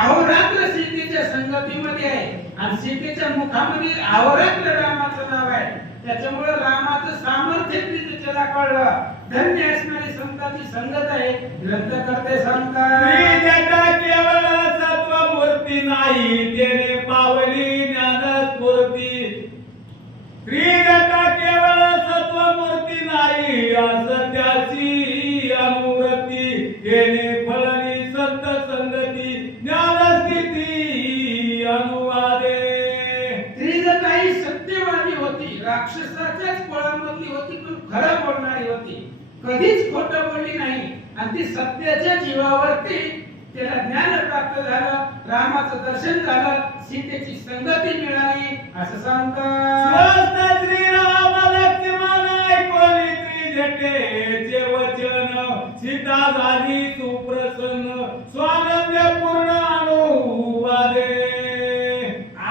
अहोरात्र सीतेच्या संगतीमध्ये आहे आणि सीतेच्या मुखामध्ये अहोरात्र रामाचं नाव आहे. त्याच्यामुळे रामाचं सामर्थ्य तिथे त्याला कळलं. धन्य असणारी संतांची संगत आहे. ग्रंथ करते सांगतात श्रीजटा केवळ सत्व मूर्ती नाही तेने पावली ज्ञान स्फूर्ती. श्रीजटा केवळ सत्व मूर्ती नाही असं त्याची अनुवृत्ती तेने फळली संत संगती ज्ञानस्थिती अनुवादे. त्रिजटा ही सत्यवादी होती, राक्षसाच्याच पळामधली होती, पण खरं बोलणारी होती, कधीच खोटं बोलली नाही आणि ती सत्याच्या जीवावरती त्याला ज्ञान प्राप्त झालं, रामाचं दर्शन झालं, सीतेची संगती मिळाली असं सांगतात. स्वस्त श्रीराम लक्ष्मण ऐकली त्रिजटेचे वचन सीता झाली सुप्रसन्न स्वानंद्य पूर्ण अनुवादे.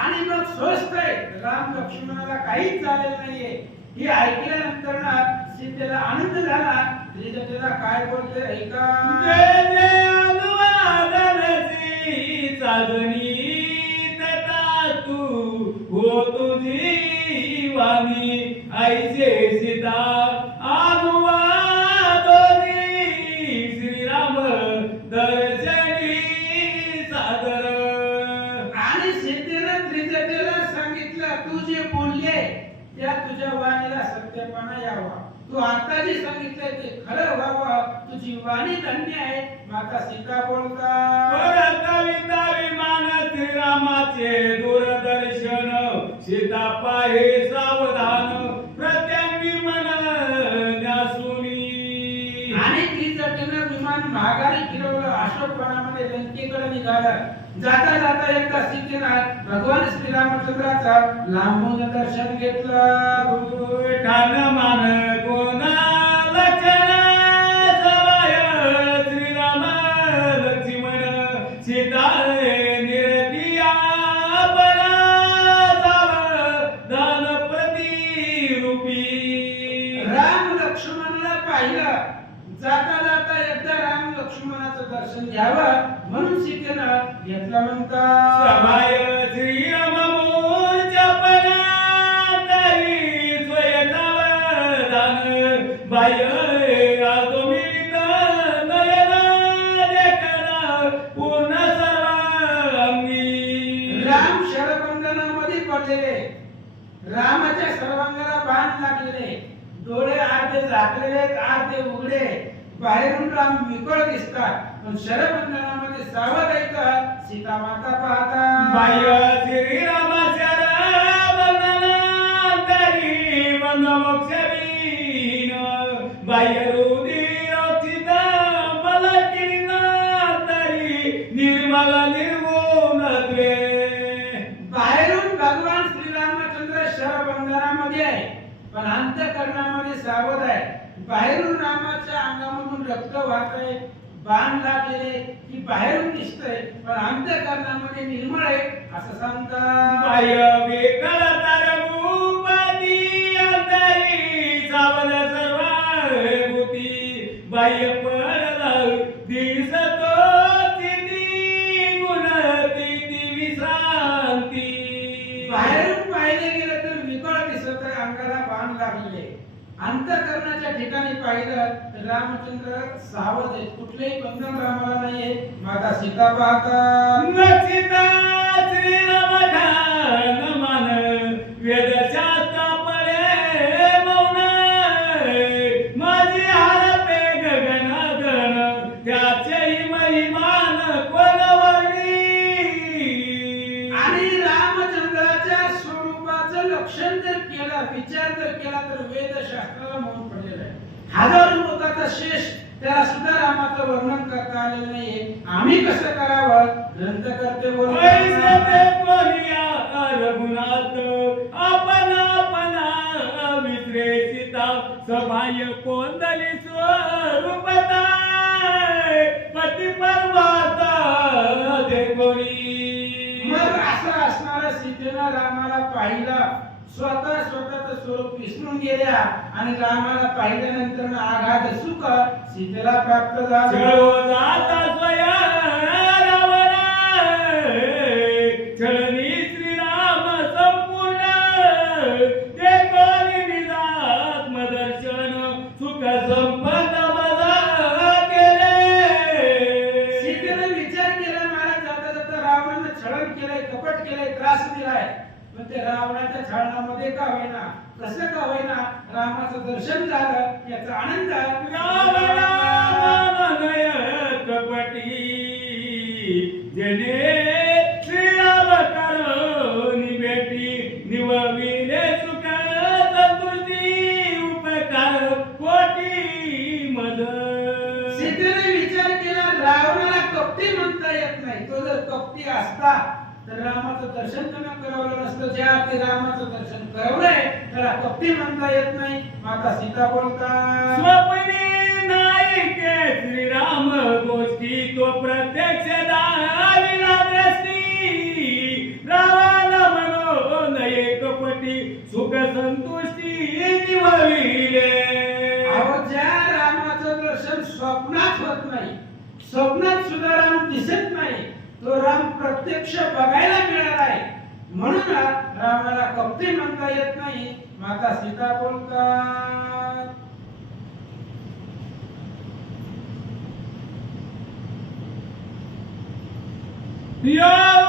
आणि मग स्वस्त आहे, राम लक्ष्मणाला काहीच झालेलं नाहीये ही ऐकल्यानंतर ना सीतेला आनंद झाला. त्रिजटेला काय बोलते ऐका. जय जय अनुवादनसी साधनी तथा तू हो तुझी वाणी ऐसे सीता अनुवादनी श्रीराम दर्शनी सादर. आणि सीतेनं त्रिजटेला सांगितलं तू जे बोलले त्या तुझ्या वाणीला सत्यपणा यावा, तू आता जे सांगितलंय ते खरं व्हावं, तुझी वाणी धन्य आहे. माता सीता बोलतात परतविता विमान श्रीरामाचे दूरदर्शन सीता पाहे सावधान प्रत्यांगी मन न्यासुनी. आणि त्रिजटेनं विमान माघारी फिरवलं, अशोकवनामध्ये लंकेकडे निघालं. जाता जाता एकदा सीतेनं भगवान श्रीरामचंद्राचा लांबून दर्शन घेतलं. ठाण मान कोणा लक्षण सभाय श्रीराम लक्ष्मण सीता निरतिया बला सावधान प्रतिरूपी. राम लक्ष्मणाला पाहिलं. जाता जाता एकदा राम लक्ष्मणाचं दर्शन घ्यावं म्हणून सीतेनं घेतलं म्हणतात. सभाय श्रीराम मूर्च्या पणातरी स्वय सावधान बाह्य आगमित नयन देखना पूर्ण सर्वांगी. राम शरबंधनामध्ये पडलेले, रामाच्या सर्वांगाला बाण लागलेले, डोळे अर्धे झाकलेले अर्धे उघडे, बाहेरून राम विकळ दिसतात पण शरबंधनामध्ये सावध आहेत. सीता माता पाहतात बाह्य श्रीराम शरबंधनांतरी बंधमोक्षवीन बाह्य रुधिरोचित मलकिरीनांतरी निर्मल निर्गुणत्वे. बाहेरून भगवान श्रीरामचंद्र शरबंधनामध्ये आहे पण अंतःकरणामध्ये सावध आहे. बाहेरून रामाच्या अंगामधून रक्त वाहत आहे, बाण लागलेले की बाहेरून दिसतंय पण अंतःकरणामध्ये निर्मळ आहे असं सांगतात. बाह्य विकळ तरभूपती अंतरी सावध सर्वभूती बाह्य पडल दिसतो तिथी गुण तिथी विश्रांती. बाहेरून पाहिले गेलं तर विकळ दिसत आहे, अंगाला बाण लागलेले. अंतःकरणाच्या ठिकाणी पाहिलं तर रामचंद्र सावध आहेत, कुठलेही बंधन रामाला नाहीये. माता सीता पाहतात नचिता श्रीराम ध्यान मान वेदशास्त्र पडे मौन माझी हरपे गगन गण त्याचे महिमान कोण वर्णी. आणि रामचंद्राच्या स्वरूपाचं लक्षण जर केलं, विचार जर केला तर वेदशास्त्राला मौन पडलेलं आहे. हजारो लोकांचा शेष त्याला सुद्धा रामाचं वर्णन करता आलेलं नाहीये. आम्ही कसं करावं. ग्रंथकर्ते ऐसे बोलतात ते कोणिया रघुनाथ आपण आपणा विसरे सीता सभाय कोंदली स्वरूपता पती परमाता दे कोणी. मग असं असणारं सीतेनं रामाला पाहिलं. स्वतःचं स्वरूप विसरून गेल्या आणि रामाला पाहिल्यानंतर आघात सुख सीतेला प्राप्त झालं. छळो जाता स्वया रावणा, छळणी श्रीराम संपूर्ण, ते कोणी निजात्मदर्शन सुख संपन्न मजा केले. सीतेने विचार केला, मला जाता जाता रावणानं छळण केलंय, कपट केलंय, त्रास दिलाय, पण ते रावणाच्या छळणामध्ये का होईना, कसं का होईना रामाचं दर्शन झालं याचा आनंद रावणा मननय कपटी, जेणे श्रीराम करुणी भेटी, निवविले सुख संतुष्टी, उपकार कोटी मज. सीतेने विचार केला, रावणाला कपटी म्हणता येत नाही, तो जर कपटी असता तर रामाचं दर्शन त्यानं करवलं नसतं. ज्या ते रामाचं दर्शन करवलंय त्याला कपटी म्हणता येत नाही. माता सीता बोलतात, स्वप्नी नायिके श्रीराम गोष्टी, तो प्रत्यक्ष दाविला दृष्टी, रावण मनो नये कपटी, सुख संतुष्टी निवविले. अहो ज्या रामाचं दर्शन स्वप्नात होत नाही, स्वप्नात सुद्धा राम दिसत नाही, तो राम प्रत्यक्ष बघायला मिळाला आहे, म्हणून रामाला कपटी म्हणता येत नाही. माता सीता बोलतात, याव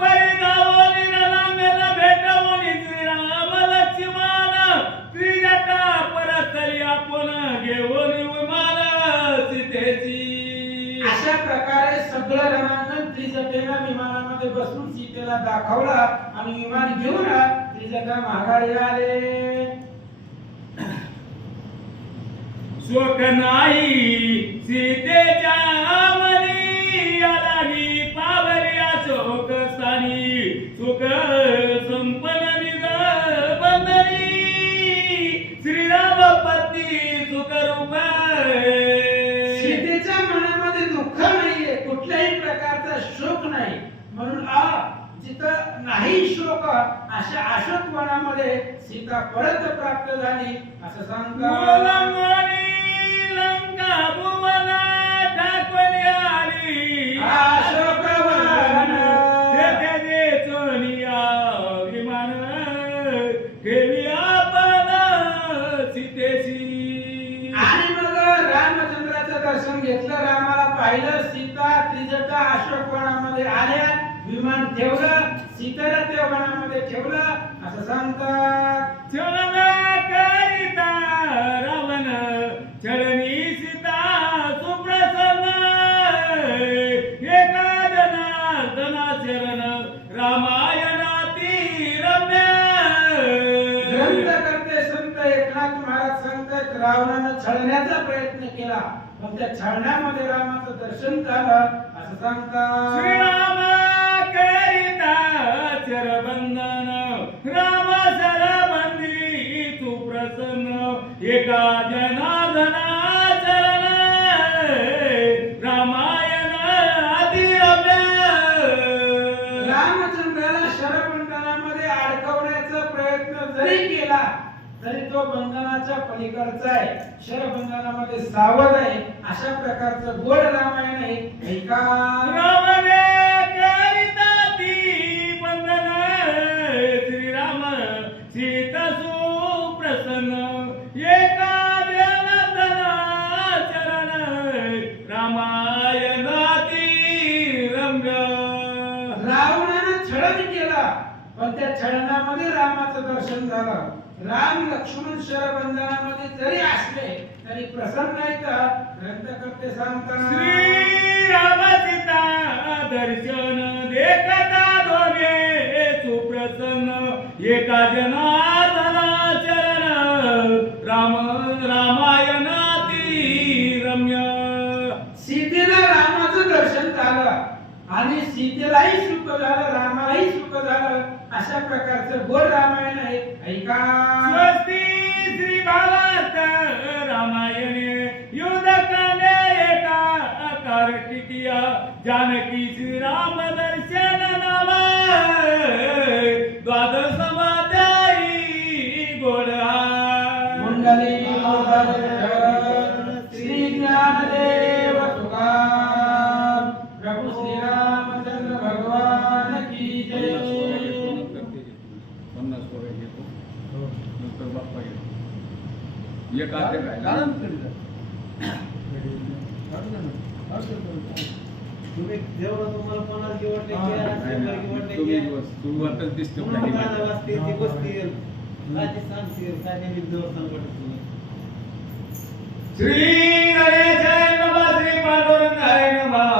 परिधावनी रणांगण भेटवनी श्रीराम लक्ष्मण, त्रिजटा परतली आपण घेऊन विमान सीतेची. अशा प्रकारे सगळं रणांगण त्रिजटेनं विमानामध्ये बसून सीतेला दाखवला आणि विमान घेऊन त्रिजटा माघारी आले. शोक नाही सीतेच्या मनी, आलागी पावली अशोक स्थानी, सुख संपन्न निज बंधनी, श्रीराम पत्नी सुख रूप. सीतेच्या मनामध्ये दुःख नाहीये, कुठल्याही प्रकारचा शोक नाही, म्हणून जिथं नाही शोक अशा अशोक वनामध्ये सीता परत प्राप्त झाली असं सांगतात. लंका भुवन टाकून आली, अशोकवन. तेथे जे चोनिया विमान, ठेवी आपण सीतेशी. आणि मग रामचंद्राचं दर्शन घेतलं, रामाला पाहिलं, सीता त्रिजटा अशोक वनामध्ये आल्या, विमान ठेवलं, सीतेला त्या वनामध्ये ठेवलं असं सांगतात. छळण करिता रावण, छळणी सीता सुप्रसन्न, एका जनार्दना शरण, रामायणाती रम्य. ग्रंथकर्ते संत एकनाथ महाराज सांगतात, रावणानं छळण्याचा प्रयत्न केला, पण त्या छळण्यामध्ये रामाचं दर्शन झालं असं सांगतात. श्रीराम करिता चरबंधन, राम सरबंदी सुप्रसन्न, एका जनार्दना शरण, रामायण अतिरम्य. रामचंद्राला शरबंधनामध्ये अडकवण्याचा प्रयत्न जरी केला तरी तो बंधनाच्या पलीकडचा आहे, शरबंधनामध्ये सावध आहे. अशा प्रकारचं गोड रामायण आहे. ऐका, रावणे करिता ती बंधन, श्रीराम सीता सुप्रसन्न, एका जनार्दना शरण, रामायणाती रम्य. रावणानं छळण केला पण त्या छळणामध्ये रामाचं दर्शन झालं. राम लक्ष्मण शरबंधनामध्ये जरी असले तरी प्रसन्न आहेत. ग्रंथकर्ते सांगतात, श्रीराम सीता दर्शन देखता दोघे सुप्रसन्न, एका जनार्दना शरण, राम रामायणाती रम्य. सीतेला रामाचं दर्शन झालं आणि सीतेलाही सुख झालं, रामालाही सुख झालं. अशा प्रकारचं गोड रामायण आहे. ऐका, स्वस्ती श्री भावार्थ रामायणे, युद्धकांडे एका कार्तिकीया, जानकी श्रीराम दर्शन नाम, द्वादश एक अर्धे राहिला. काढा ना कढीला. काढलं ना. काढलं. तुम्ही जेवढं तुम्हाला कोणाला घेऊन वाटले नाही, घ्या, नाही. घेऊन वाटले तुम्ही घ्या. सुरुवातच दिसतो तुम्हाला नाही. काय वाजते ते बसतील. काय ते सांगतील, काय ते जोर सांगत तुम्ही. श्री गणेशाय नमः, श्री पांडुरंगाय नमः,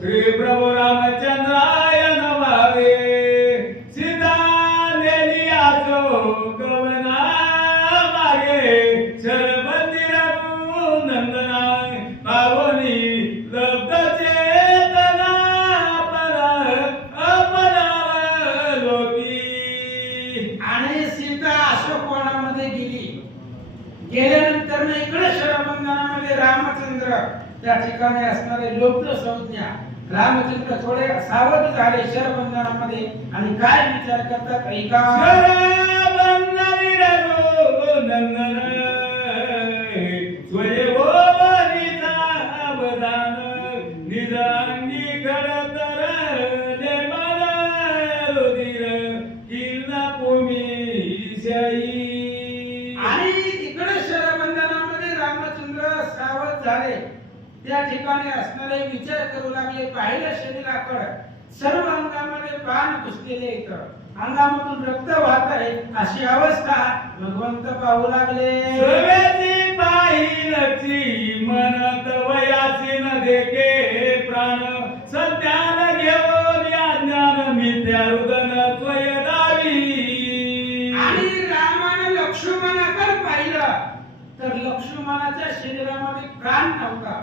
श्री प्रभू रामचंद्राय नमः. सीता नेली आजो गवना मागे, शरबंदी रघुनंदनाय पावनी लब्ध चेतना अपना लोकी. आणि सीता अशोकवनामध्ये गेली. गेल्यानंतर ना इकडे शरबंधनामध्ये रामचंद्र त्या ठिकाणी असणारे लुप्त संज्ञा रामचंद्र थोडे सावध झाले शरबंधनामध्ये आणि काय विचार करतात ऐका. शरबंदी रघुनंदन स्वयंवरीचा अवदान, निज अंगी खडतर निर्मल रुधिर किल्ला भूमिशाही. आणि इकडे शरबंधनामध्ये रामचंद्र सावध झाले. त्या ठिकाणी असणारे विचार करू लागले. पाहिलं शरीराकडे सर्व अंगामध्ये बाण घुसलेले आहेत, अंगामधून रक्त वाहत आहे. अशी अवस्था भगवंत पाहू लागले. सवेची पाहिलची म्हणत वयाची न देखे प्राण, सत्यान घेऊन या ज्ञान मिथ्या रुदन स्वयदावी. आणि रामाने लक्ष्मणाकडे पाहिलं तर लक्ष्मणाच्या शरीरामध्ये प्राण नव्हता,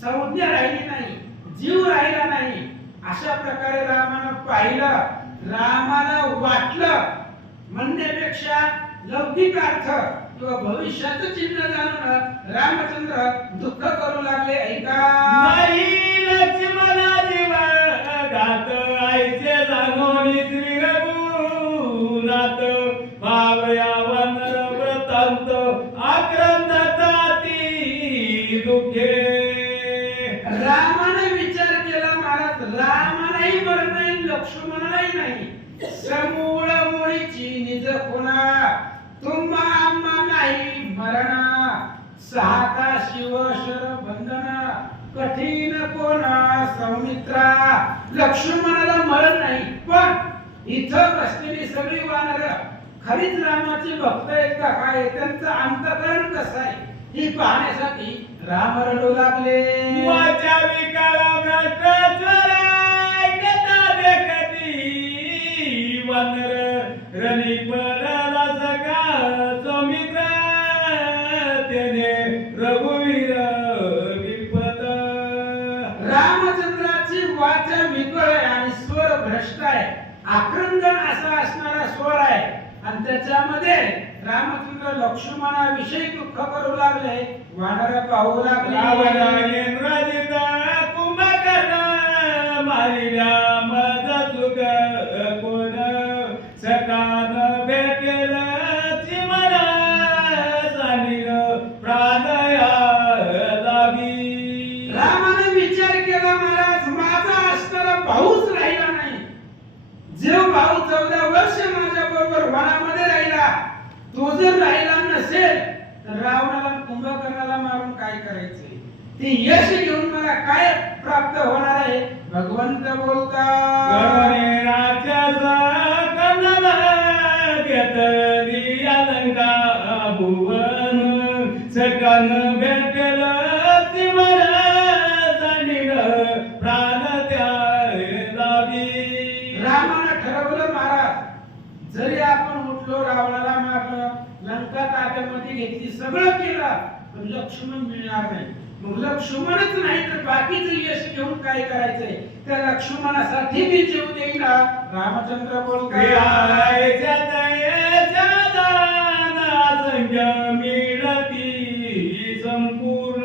संज्ञा राहिली नाही, जीव राहिला नाही. अशा प्रकारे रामानं पाहिलं. रामाला वाटलं म्हणण्यापेक्षा लौकिक अर्थ किंवा भविष्याचं चिन्ह जाणून रामचंद्र दुःख करू लागले. ऐका. नाही लक्ष्मणा जीव घात, आईचे जाणोनी श्री रघुनाथ. भावया वनर व्रतांत आक्रंदता ती दुःखे. रामाने विचार केला महाराज, रामालाही मरण नाही, लक्ष्मणालाही नाही. समूळ मुळीची निज खुणा, तुम्हा आम्हा नाही मरण. सहाता शिव शर बंधना, कठीण कोणा सौमित्रा. लक्ष्मणाला मरण नाही, पण इथं बसलेली सगळी वानर खरीच रामाचे भक्त आहेत का काय, त्यांचं अंतकरण कसं आहे ही पाहण्यासाठी राम रडू लागले. वाचा विकाला भ्रष्ट चोराय कथा देखती, वानर रणी पडला सका सौमित्र, त्याने रघुवीर विपत. रामचंद्राची वाचा विकळ आहे आणि स्वर भ्रष्ट आहे, आक्रंदन असा असणारा स्वर आहे. आणि त्याच्यामध्ये रामचंद्र लक्ष्मणाविषयी दुःख करू लागले. वानर पाहू लागले. रावण इंद्रजित कुंभकर्ण मारिल्या मज सुख कोण, सकान भेटेल चिमण सानिल प्राणया लागी. रामाने विचार केला महाराज, माझा असणारा भाऊच राहिला नाही. जो भाऊ 14 वर्ष माझ्या बरोबर वनामध्ये राहिला, तो जर राहिला नसेल तर रावणाला कुंभकर्णाला मारून काय करायचे, ते यश घेऊन मला काय प्राप्त होणार आहे. भगवंत बोलतात. गणे राक्षस कन्नड घेतली अलंका भुवन, सकान भेटेल चिमण सानिल प्राण त्या लागी. रामानं ठरवलं महाराज, जरी आपण उठलो रावणाला मारलं, लंका ताब्यामध्ये घेतली, सगळं केलं, पण लक्ष्मण मिळणार नाही. मग लक्ष्मणच नाही तर बाकीचं यश घेऊन काय करायचंय. त्या लक्ष्मणासाठी मी जीव देईन. रामचंद्र बोलतात. संख्या मिळती संपूर्ण,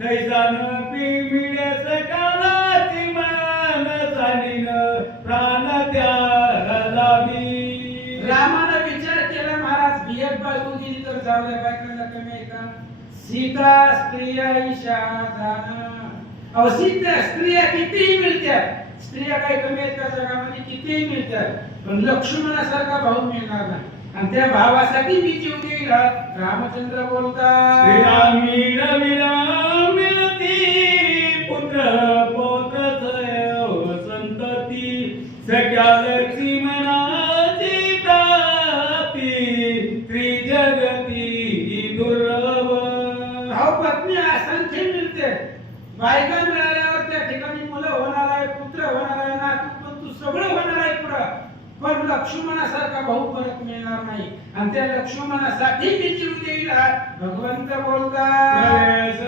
तैसान मिळे सकालाची मान सानिल प्राण त्या लागी. रामानं विचार केला महाराज, बियत बाजू गेली तर जाऊ द्या, बायकांना कमी आहे का. सीता स्त्रिया ईशा दान. अहो सीता स्त्रिया कितीही मिळतात, स्त्रिया काही कमी आहेत का जगामध्ये, कितीही मिळतात, पण लक्ष्मणासारखा भाऊ मिळणार नाही. आणि त्या भावासाठी मी जीव देईल. रामचंद्र बोलतात श्रीरामी मिळती पुत्र पौत्र संतती सख्या लक्ष्मणाची प्राप्ती त्रिजगती दुर्लभ. भाऊ पत्नी असंख्य मिळते, बायका मिळाल्यावर त्या ठिकाणी मुलं होणार आहे, पुत्र होणार आहे, नातू पण तू सगळं होणार आहे पुढं. पण लक्ष्मणासारखा भाऊ परत मिळणार नाही आणि त्या लक्ष्मणासाठी मी जीव देईल. भगवंत बोलतात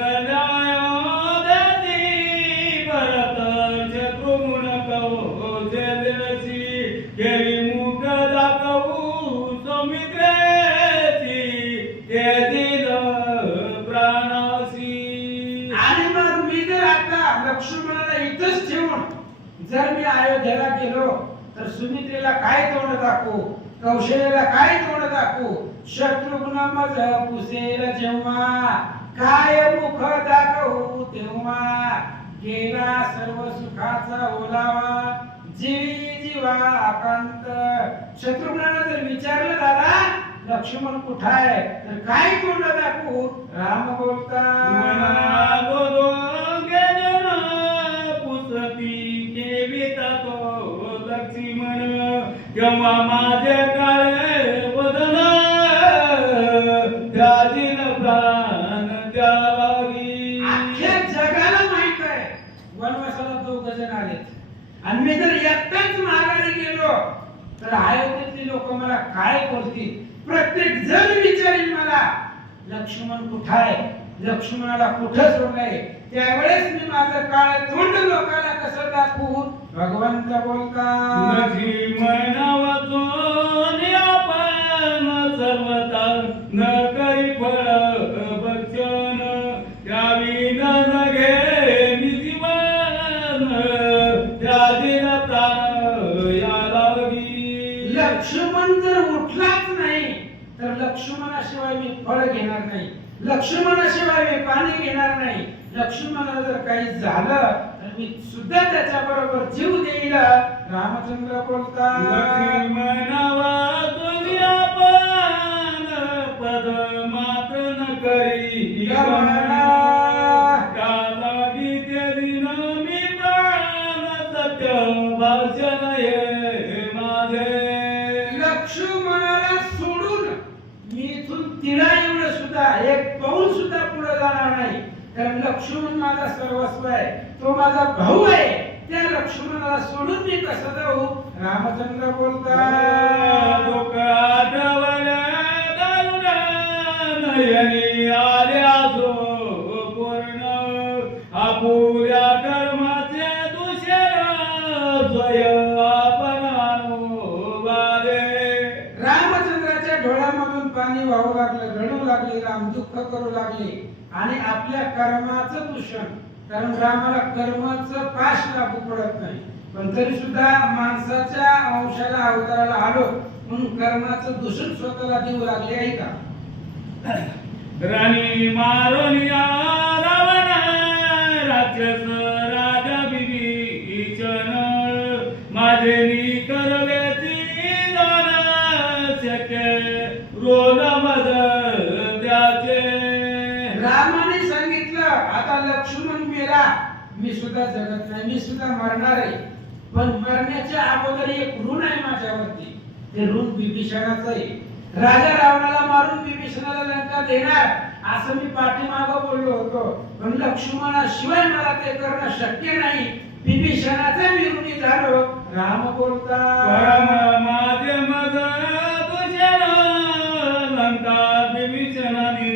आणि मग मी जर आता लक्ष्मणाला इथंच ठेवून जर मी अयोध्येला गेलो तर सुमित्रेला काय तोंड दाखवू, कौशल्याला काय तोंड दाखवू, शत्रुघ्न मज पुसेल जेव्हा काय मुख दाखवू तेव्हा गेला सर्व सुखाचा ओलावा जीवी जीवा आकांत. शत्रुघ्नाला जर विचारलं दादा लक्ष्मण कुठं आहे तर काय तोंड दाखवू, राम बोलतात केव्हा माझे काळे वदन त्याजीन प्राण त्यागी. अख्ख्या जगाला माहित आहे वनवासाला 2 जण आलेत आणि मी जर एकटाच माघारी गेलो तर अयोध्येतली लोक मला काय बोलतील. प्रत्येक जण विचारेल मला लक्ष्मण कुठं आहे, लक्ष्मणाला कुठं सोडलंय. त्यावेळेस मी माझं काळ तोंड लोकांना कसं दाखवू. भगवंत बोलतात आपण सर्वता न करी फळ भक्षण त्यावी न घे जीवन त्याजीन प्राण या लागी. लक्ष्मण जर उठलाच नाही तर लक्ष्मणाशिवाय मी फळ घेणार नाही, लक्ष्मणाशिवाय मी पाणी घेणार नाही. लक्ष्मणाला जर काही झालं तर मी सुद्धा त्याच्या बरोबर जीव देईल. रामचंद्र बोलतात पद मात्र न करी मी प्राण सत्य भाषण हे माझे. लक्ष्मणाला सोडून मी इथून तिळा एवढं सुद्धा एक पाऊल सुद्धा पुढे जाणार नाही. कारण लक्ष्मण माझा सर्वस्व आहे, तो माझा भाऊ आहे. त्या लक्ष्मणाला सोडून मी कसं जाऊ. रामचंद्र बोलतात नयनी आल्या पूर्ण अपुऱ्या कर्माचे दूषण स्वय आपण अनुवादे. रामचंद्राच्या डोळ्यामधून पाणी वाहू लागलं, रडू लागले, राम दुःख करू लागले आणि आपल्या कर्माचं दूषण. कारण रामाला कर्माचं पाश लागू पडत नाही, पण तरी सुद्धा माणसाच्या अंशाला अवताराला आलो म्हणून कर्माचं दूषण स्वतःला देऊ लागले आहे का. राणी मारून या रावण राक्षस राजा विभीषण माझे करवेची जाण शक्य रोल मज त्याचे. रामाने सांगितलं आता लक्ष्मण मेला, मी सुद्धा जगत नाही, मी सुद्धा मरणार आहे. पण मरण्याच्या अगोदर एक ऋण आहे माझ्यावरती, ते ऋण विभीषणाचं आहे. राजा रावणाला मारून विभीषणाला लंका देणार असं मी पाठीमागं बोललो होतो, पण लक्ष्मणाशिवाय मला ते करणं शक्य नाही. विभीषणाचा मी ऋणी झालो. राम बोलतात माझे मज दूषण लंका विभीषणाने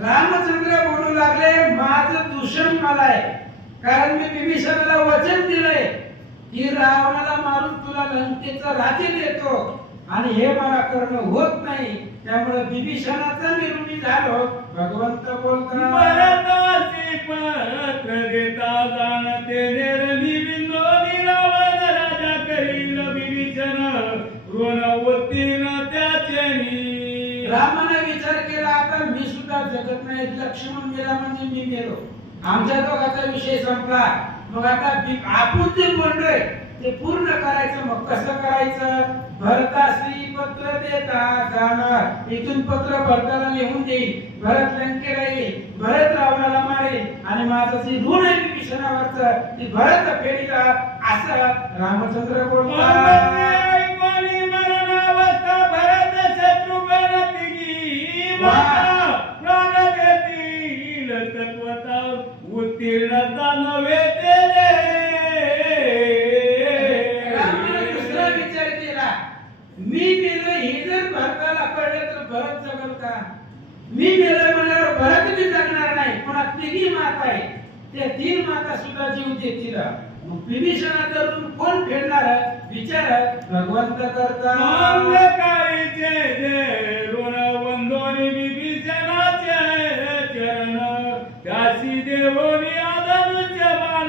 रामचंद्र बोलू लागले माझं दूषण मला आहे. कारण मी विभीषणाला वचन दिलंय की रावणाला मारून तुला लंकेचं राज्य देतो आणि हे मला करणं होत नाही. त्यामुळे विभीषणाचा मी ऋणी झालो. भगवंत बोलतात पत्र देता जाणते नेरणी बिंदोनी रावण राजा करील विभीषण ऋण उत्तीर्ण त्याचे. रामाने विचार केला आता मी सुद्धा जगत नाही, लक्ष्मण मेला म्हणजे मी मेलो, आमच्या दोघांचा विषय संपला. मग आता आपण जे बोललोय ते पूर्ण करायचं. मग कसं करायचं? भरताश्री पत्र देता जाणार, इथून पत्र भरताला लिहून देईल, भरत लंकेला येईल, भरत रावणाला मारेल आणि माझं जे ऋण आहे विभीषणावरचं ते भरत फेडीला, असं रामचंद्र बोलतात. कोणी मरणावस्था भरत शत्रुघ्न तिघी प्राण देतील, तत्वता उत्तीर्णता नव्हे तेले. रामाने दुसरा विचार केला, मी मेलो हे जर भरताला कळलं तर भरत जगल का? मी मेलोय म्हणल्यावर भरत बी जगणार नाही. पण तिघी माता आहे, त्या 3 माता सुद्धा जीव देतील. मग विभीषणाचा ऋण कोण फेडणार? विचार भगवंत करता. अंधकारीचे जे ऋण वंदोनी विभीषणाचे चरण, त्यासी देवोनी आदनुष्य बाण,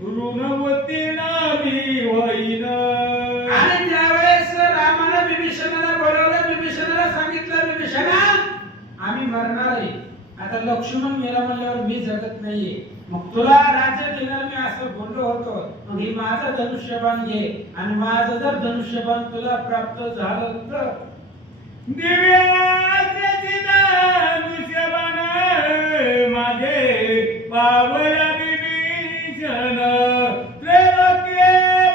ऋणवती नामी होईन. आणि ज्यावेळेस रामाने विभीषणाला बोलावलं, विभीषणाला सांगितलं, विभीषणा आम्ही मरणार आहे, आता लक्ष्मण मेला म्हणल्यावर मी जगत नाहीये, मग तुला राज्य देणार मी असं बोललो होतो. मग हे माझं धनुष्यबाण घे आणि माझं जर धनुष्यबाण तुला प्राप्त झालं तर दिव्याचे धनुष्यबाण माझे पावला विभीषण, त्रैलोक्य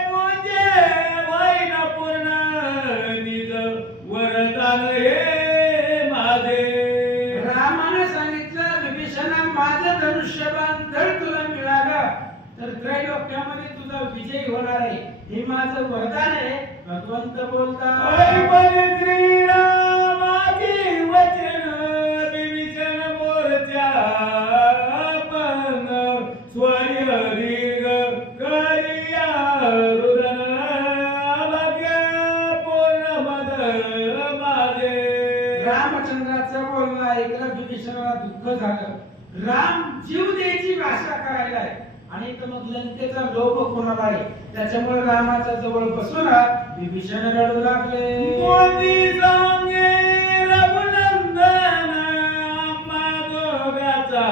पूज्य होईन पूर्ण, निज वरदान हे माझे. रामाने सांगितलं, विभीषणा माझं धनुष्यबाण जर तुला मिळालं तर त्रैलोक्यामध्ये तुझा विजय होणार आहे, हे माझं वरदान आहे. भगवंत बोलतात. ऐकून श्रीरामाची वचन, विभीषण मोरच्या पण, स्वय दीर्घ करिया रुदन, भाग्य पूर्ण मद माझे. रामचंद्राचं बोलणं ऐकलं, विभीषणाला दुःख झालं. राम जीव द्यायची भाषा करायला आहे आणि तर मग लंकेचा लोभ कोणाला आहे, त्याच्यामुळे रामाच्या जवळ बसून विभीषण रडू लागले. मोती सांगे रघुनंदन, आम्हा दोघाचा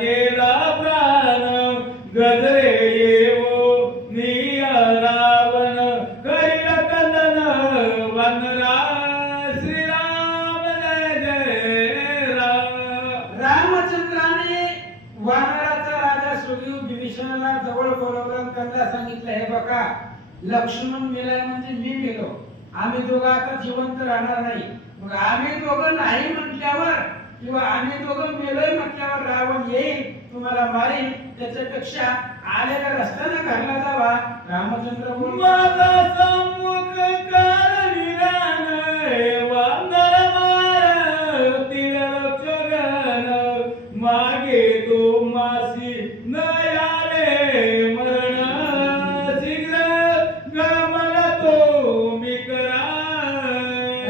गेला प्राण, गजरे येवो निय रावण, करील कंदन वंदना, श्रीराम जय जय राम. रामचंद्राने वानराचा राजा सुग्रीव विभीषणाला जवळ बोलवलं आणि त्यांना सांगितलं, हे बघा लक्ष्मण मेलाय म्हणजे मी मेलो, आम्ही दोघं आता जिवंत राहणार नाही. मग आम्ही दोघं नाही म्हटल्यावर किंवा आम्ही दोघं मेलोय म्हटल्यावर रावण येईल, तुम्हाला मारेल, त्याच्यापेक्षा आलेल्या रस्त्याने घरला जावा. रामचंद्र बोलतात. माझा सम्मुख करविरान, वानर मारतील रक्षगण, मागे तो मासी न यावे मरण, शीघ्र गमन तो मी करा.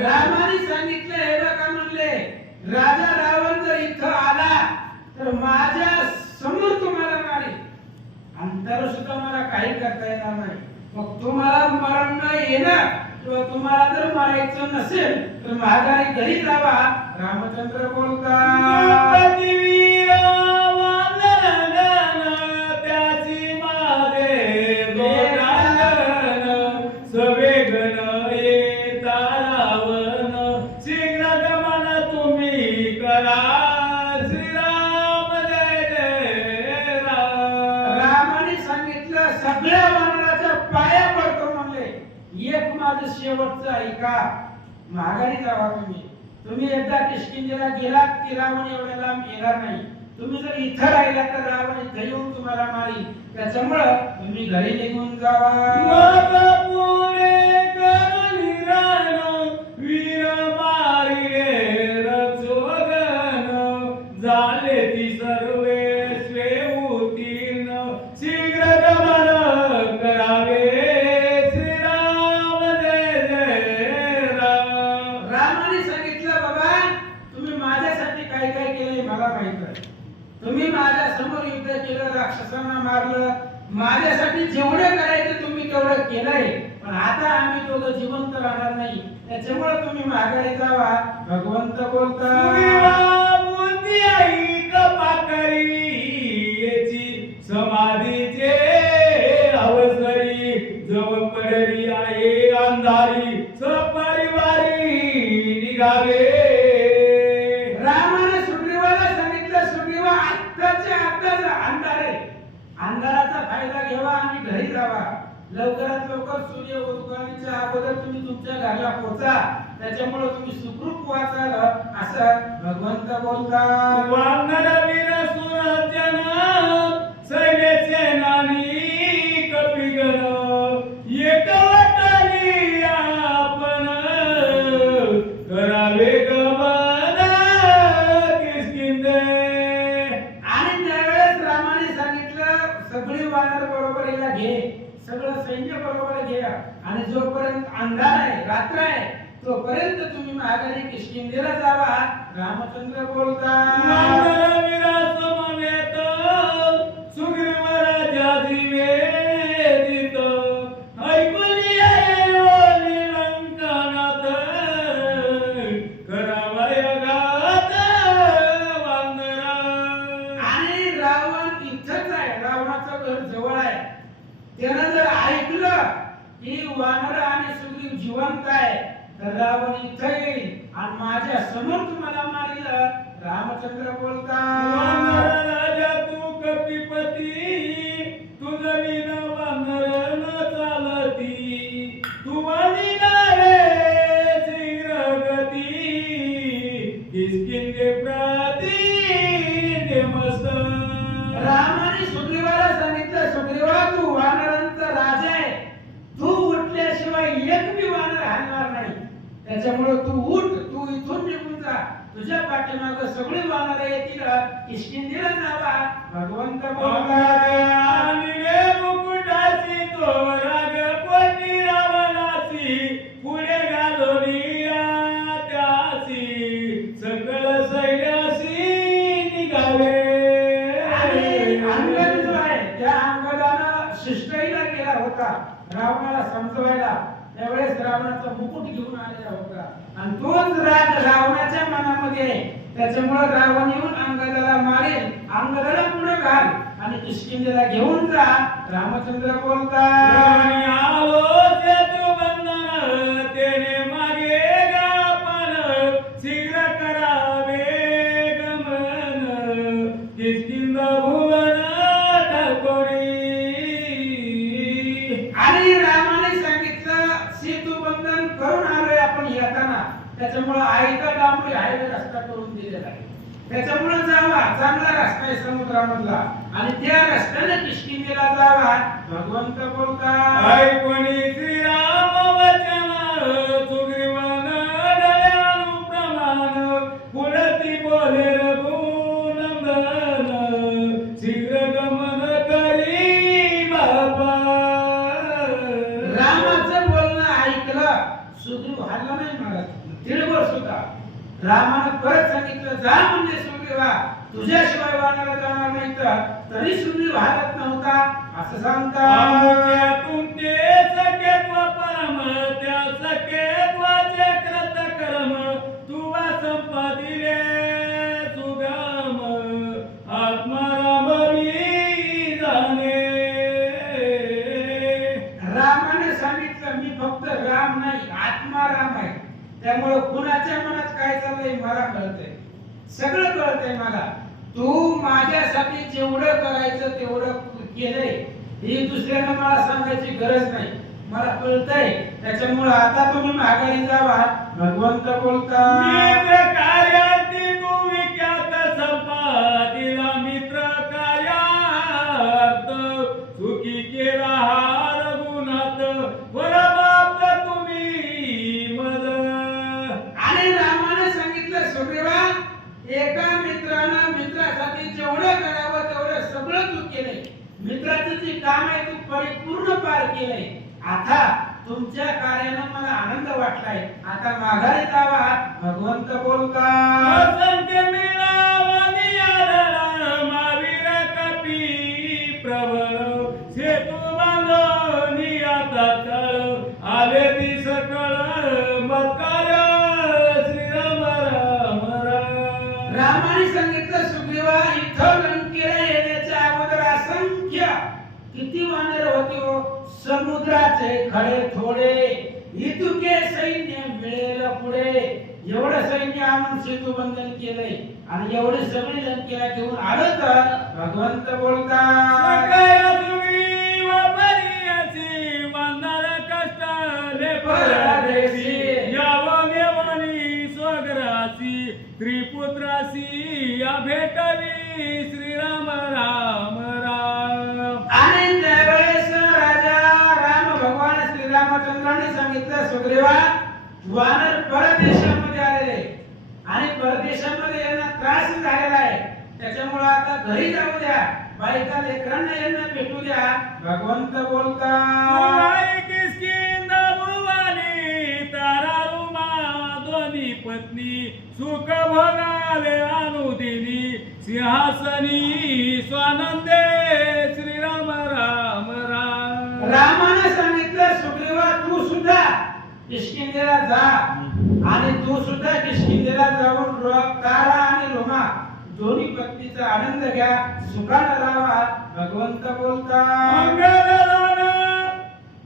रामाने सांगितलं, हे बघा म्हणले, राजा रावण जर इथं आला तर माझ्या समोर तुम्हाला मारेल आणि तर सुद्धा मला काही करता येणार नाही. मग तुम्हाला मरण न येणार किंवा तुम्हाला जर मारायचं नसेल तर माघारी घरी जावा. रामचंद्र बोलतात. गतिवीर वानरगण, त्याची मागे दोरांगण, सवेगन येता रावण, शीघ्र गमन तुम्ही करा, श्रीराम जय जय राम. रामाने सांगितलं, सगळ्या वानराच्या पाया पडतो म्हणले, एक माझं शेवटचं ऐका, माघारी जावा. तुम्ही एकदा किष्किंधेला गेलात की रावण एवढ्या लांब येणार नाही. तुम्ही जर इथं राहिला तर रावण इथं येऊन तुम्हाला मारेल, त्याच्यामुळं तुम्ही घरी निघून जावा. माझा पुणे करुणी रण, वीर मारिले रक्षोगण, झाले ती सर्वे स्वे उत्तीर्ण, शीघ्र गमन करावे, श्रीराम जय जय राम. रामाने सांगितलं, बाबा तुम्ही माझ्यासाठी काय काय केलंय मला माहित आहे. तुम्ही माझ्या समोर युद्ध केलं, राक्षसांना मारलं, माझ्यासाठी जेवढं करायचं तुम्ही तेवढं केलंय. पण आता आम्ही दोघं जिवंत राहणार नाही, त्याच्यामुळे तुम्ही माघारी जावा. भगवंत बोलता सुग्रीवा बुद्धी आई कपाकरी याची समाधीचे अवसरी जव पडली आहे अंधारी सपरिवारी निघावे. रामाने सुग्रीवाला सांगितलं, सुग्रीवा आत्ताच्या आत्ताच अंधार आहे, अंधाराचा फायदा घ्यावा आणि घरी जावा. लवकरात लवकर सूर्य उगवण्याच्या अगोदर तुम्ही तुमच्या घराला पोहोचा, त्याच्यामुळे तुम्ही सुखरूप वाचाल असं भगवंत बोलता. वानरवीर सुरजन सैन्य सेनानी कपिगण एकवटली आपण करावे गमन किष्किंधे. आणि त्यावेळेस रामाने सांगितलं, सगळी वानर बरोबरीला घे, सगळं सैन्य बरोबर घे, आणि जोपर्यंत अंधार आहे, रात्र आहे, तोपर्यंत तुम्ही माघारी किष्किंधेला जावा. रामचंद्र बोलता वानरवीर समवेत सुग्रीव राजाची वेदित ऐकुनी ऐवली लंकानाथ करावय घात वानरा. आणि रावण इथंच आहे, रावणाचं घर जवळ आहे. त्यानं जर ऐकलं की वानर आणि सुग्रीव जिवंत आहे, तर रावण इथं येईल आणि माझ्या समोर तुम्हाला मारील. रामचंद्र बोलता वानर राजा तू कपिपती तुझ विन वानर न चालती तू वानिलारे शीघ्र गती किष्किंधे प्रती नेमस्त. रामाने सुग्रीवाला सांगितलं, सुग्रीवा तू वानरांचा राजा आहे, तू उठल्याशिवाय एक बी वानर हलणार नाही, त्याच्यामुळे तू उठ, तू इथून निघून जा, तुझ्या पाठीमागे सगळे वानर येतील, किष्किंधेला जावा. भगवंत बोलता आणि रे मुकुटाची तो राग पोटी रावणाची पुढे घालोनी त्याची सकळ सैन्यासी निघावे. आणि अंगद जो आहे, त्या अंगदानं शिष्टाईला केला होता रावणाला समजवायला. त्यावेळेस रावणाचा मुकुट घेऊन आलेला होता, आणि तोच राग रावणाच्या मनामध्ये आहे, त्याच्यामुळे रावण येऊन अंगदाला मारेल. अंगदाला पुढे घाल आणि किष्किंधेला घेऊन जा. रामचंद्र बोलता आणि आलो सेतुबंधन तेने मागे गापन शीघ्र करावे गमन किष्किंध भुवन ठाकोरी. आणि रामाने सांगितलं, सेतुबंधन करून आलोय आपण येताना, त्याच्यामुळे आईचा डांबरी हायवे रस्ता करून दिलेला आहे, त्याच्यामुळे जावा, चांगला रस्ता आहे समुद्रामधला, आणि त्या रस्त्याने किष्किंधेला जावा. भगवंत बोलता ऐकोनी श्रीराम वचन सुग्रीवन दयानुप्रमाण पुढती बोले रघुनंदन शीघ्र गमन करी बापा. रामाचं बोलणं ऐकलं, सुग्रीव हल्ला नाही मारत, तिळभर सुद्धा. रामानं परत सांगितलं, जा म्हणजे सुग्रीवा, तुझ्याशिवाय वानर जाणार नाही, तरी सुग्रीव हालत नव्हता असं सांगता. आमच्यातून ते सखेत्व परम त्या सखेत्वाचे कृत कर्म तुवा संपादिले सुगम आत्मारामवी जाणे. रामाने सांगितलं, मी फक्त राम नाही, आत्मा राम आहे, त्यामुळे कुणाच्या मनात काय चाललंय मला कळतंय, सगळं कळतंय मला. तू माझ्यासाठी जेवढं करायचं तेवढं केलंय, ही दुसऱ्याला मला सांगायची गरज नाही, मला कळतंय, त्याच्यामुळे आता तुम्ही माघारी जावा. भगवंत बोलता मित्र कार्यार्थी तू विख्यात संपादिला मित्र कार्यार्थ सुखी केला हा रघुनाथ वरबाप तुम्ही मज. आणि रामाने सांगितलं, सुग्रीवा, एका मित्रानं मित्रासाठी जेवढं करावं तेवढं सगळं तू केलंय, मित्राचं जे काम आहे तू परिपूर्ण पार केलंय. आता तुमच्या कार्यानं मला आनंद वाटलाय, आता माघारी जावा. भगवंत बोलता असंख्य मिळावनी आढळला महावीर कपी प्रबळ सेतू बांधून आता तळ आले ती सकळ मत रामाने सांगितलं सुग्रीवा इथं लंकेला येण्याच्या अगोदर असंख्य किती वानर होते हो, समुद्राचे खडे थोडे, इतुके सैन्य मिळेल पुढे. एवढं सैन्य आणून सेतू बंधन केलंय आणि एवढे सगळे लंकेला घेऊन आलं तर भगवंत बोलतात सगळ्या सुग्रीव बरियासी, वंदन कष्टाले परदेशी. यावं देवानी स्वगरासी, त्रिपुत्रासी या भेटली श्रीराम राम राम. आणि त्यावेळेस राजा राम भगवान श्रीरामचंद्राने सांगितलं सुग्रीवा वानर परदेशामध्ये आलेले आणि परदेशामध्ये यांना त्रास झालेला आहे, त्याच्यामुळे आता घरी जाऊ द्या, बायका लेकरांना यांना भेटू द्या. भगवंत बोलतात मुराई किष्किंधा भुवनी, तारा रुमा दोन्ही पत्नी, सुख भोगाले अनुदिनी, सिंहासनी स्वानंदे श्रीराम राम राम. रामाने सांगितलं सुग्रीवा तू सुद्धा किष्किंधेला जा आणि तू सुद्धा किष्किंधेला जाऊन तारा आणि रोमा दोन्ही पत्नीचा आनंद घ्या, सुखाने राहा. भगवंत बोलतात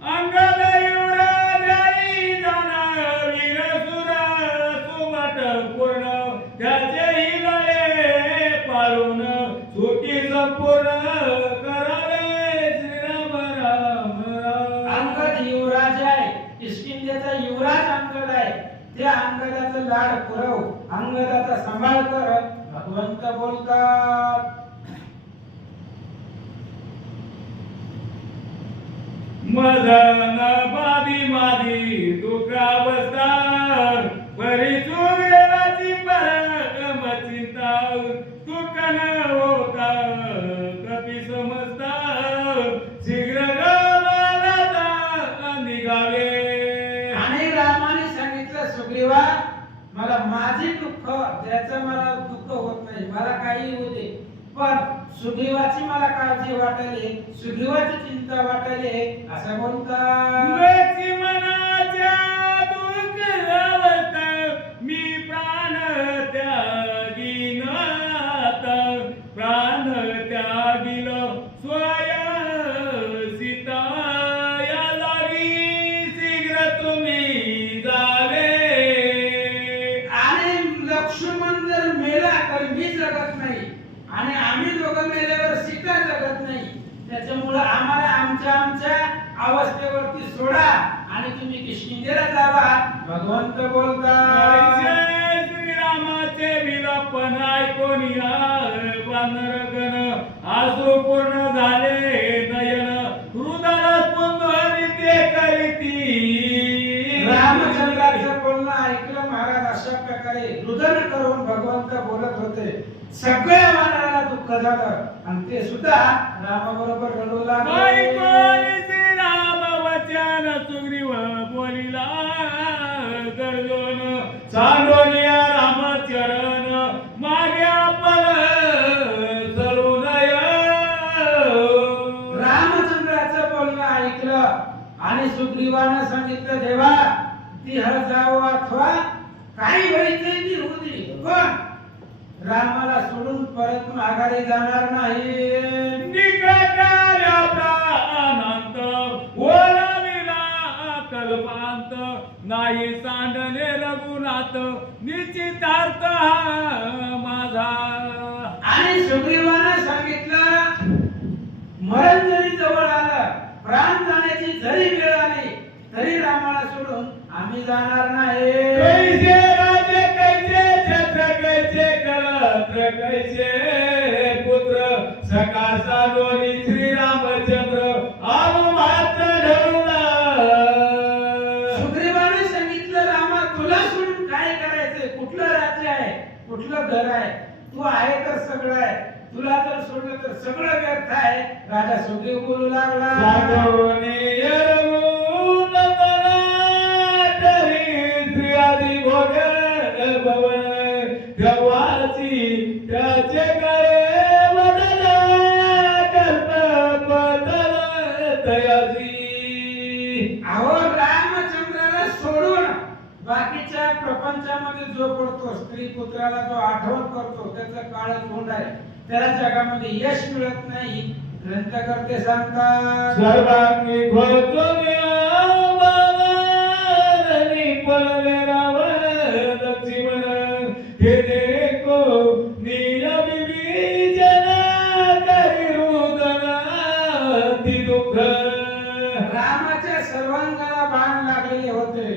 अंगद युवराजाई जाना, वीर सुर सुमट पूर्ण, त्याचे हिलळे पाळून सुखी संपूर्ण करावे श्रीराम राम राम. अंगद युवराज आहे, किष्किंधेचा युवराज अंगद आहे, त्या अंगदाचा लाड पुरव, अंगदाचा सांभाळ कर. भगवंत बोलतात मदन बाधी माधी दुःखा बसतात, बरी सुग्रीवाची परम चिंता, दुःख न होता कपी समजता, शीघ्र गावाला निघावे. आणि रामाने सांगितलं सुग्रीवा मला माझे दुःख त्याचं मला दुःख होत नाही, मला काही होऊ दे, पण सुग्रीवाची मला काळजी वाटायली, सुग्रीवाची चिंता वाटायली असं बोलतात. दुःखी मनाच्या दुःखावत मी प्राण त्यागी नाता, प्राण त्यागिल स्वयं सीता, या जागी शीघ्र तुम्ही जावे. आणि लक्ष्मण जर मेला तर मी जगत नाही आणि आम्ही दोघं मेल्यावर सीता जगत नाही, त्याच्यामुळे आम्हाला आमच्या आमच्या अवस्थेवरती सोडा आणि तुम्ही किष्किंधेला जावा. भगवंत बोलतात श्रीरामाचे विलापन ऐकून वानरगण आसू पूर्ण झाले नयन, हृदयाला स्पंदन ते करीती. रामचंद्राचं बोलणं ऐकलं महाराज अशा प्रकारे रुदन करून भगवंत बोलत होते. सगळ्या वानराला दुःख झालं आणि ते सुद्धा रामाबरोबर रडू लागले. श्रीराम वचन सुग्रीव बोलिला, गरजून सांडोनिया रामचरण, मागे आपण चलू नये. रामचंद्राचं बोलणं ऐकलं आणि सुग्रीवानं सांगितलं देवा ती हर जावो अथवा काही व्हायचे ती होऊ दे, पण रामाला सोडून परत माघारी जाणार नाही. निकटाल्या प्राणांत ओलाविला कल्पांत, नाही सांडणे रघुनाथ निश्चितार्थ हा माझा. आणि सुग्रीवानं सांगितलं मरण जरी जवळ आलं, प्राण जाण्याची जरी वेळ आली तरी रामाला सोडून आम्ही जाणार नाही. कैसे राजे कैसे छत्र कैसे कलत्र कैसे पुत्र, सकासा दोन्ही श्रीरामचंद्र आलो मात्र धरुणा. सुग्रीवाने सांगितलं रामा तुला सोडून काय करायचंय, कुठलं राज्य आहे, कुठलं घर आहे, तू आहे तर सगळं आहे, तुला जर सोडलं तर सगळं व्यर्थ आहे. राजा सुग्रीव बोलू लागला सागरोनी यरमून तरी श्री आदि भोग भवन, तेव्हाची त्याचे करे बदल कल्प बदल तयाची. अहो रामचंद्राला सोडून बाकीच्या प्रपंचामध्ये जो पडतो, स्त्री पुत्राला जो आठवण करतो, त्या काळ तोंड आहे, त्याला जगामध्ये यश मिळत नाही. ग्रंथकर्ते सांगतात सर्वांगी घोचोनी पळले रावण लक्ष्मण हे देखो नियम विजन करी रुदन ती दुःख. रामाच्या सर्वांगाला बाण लागलेले होते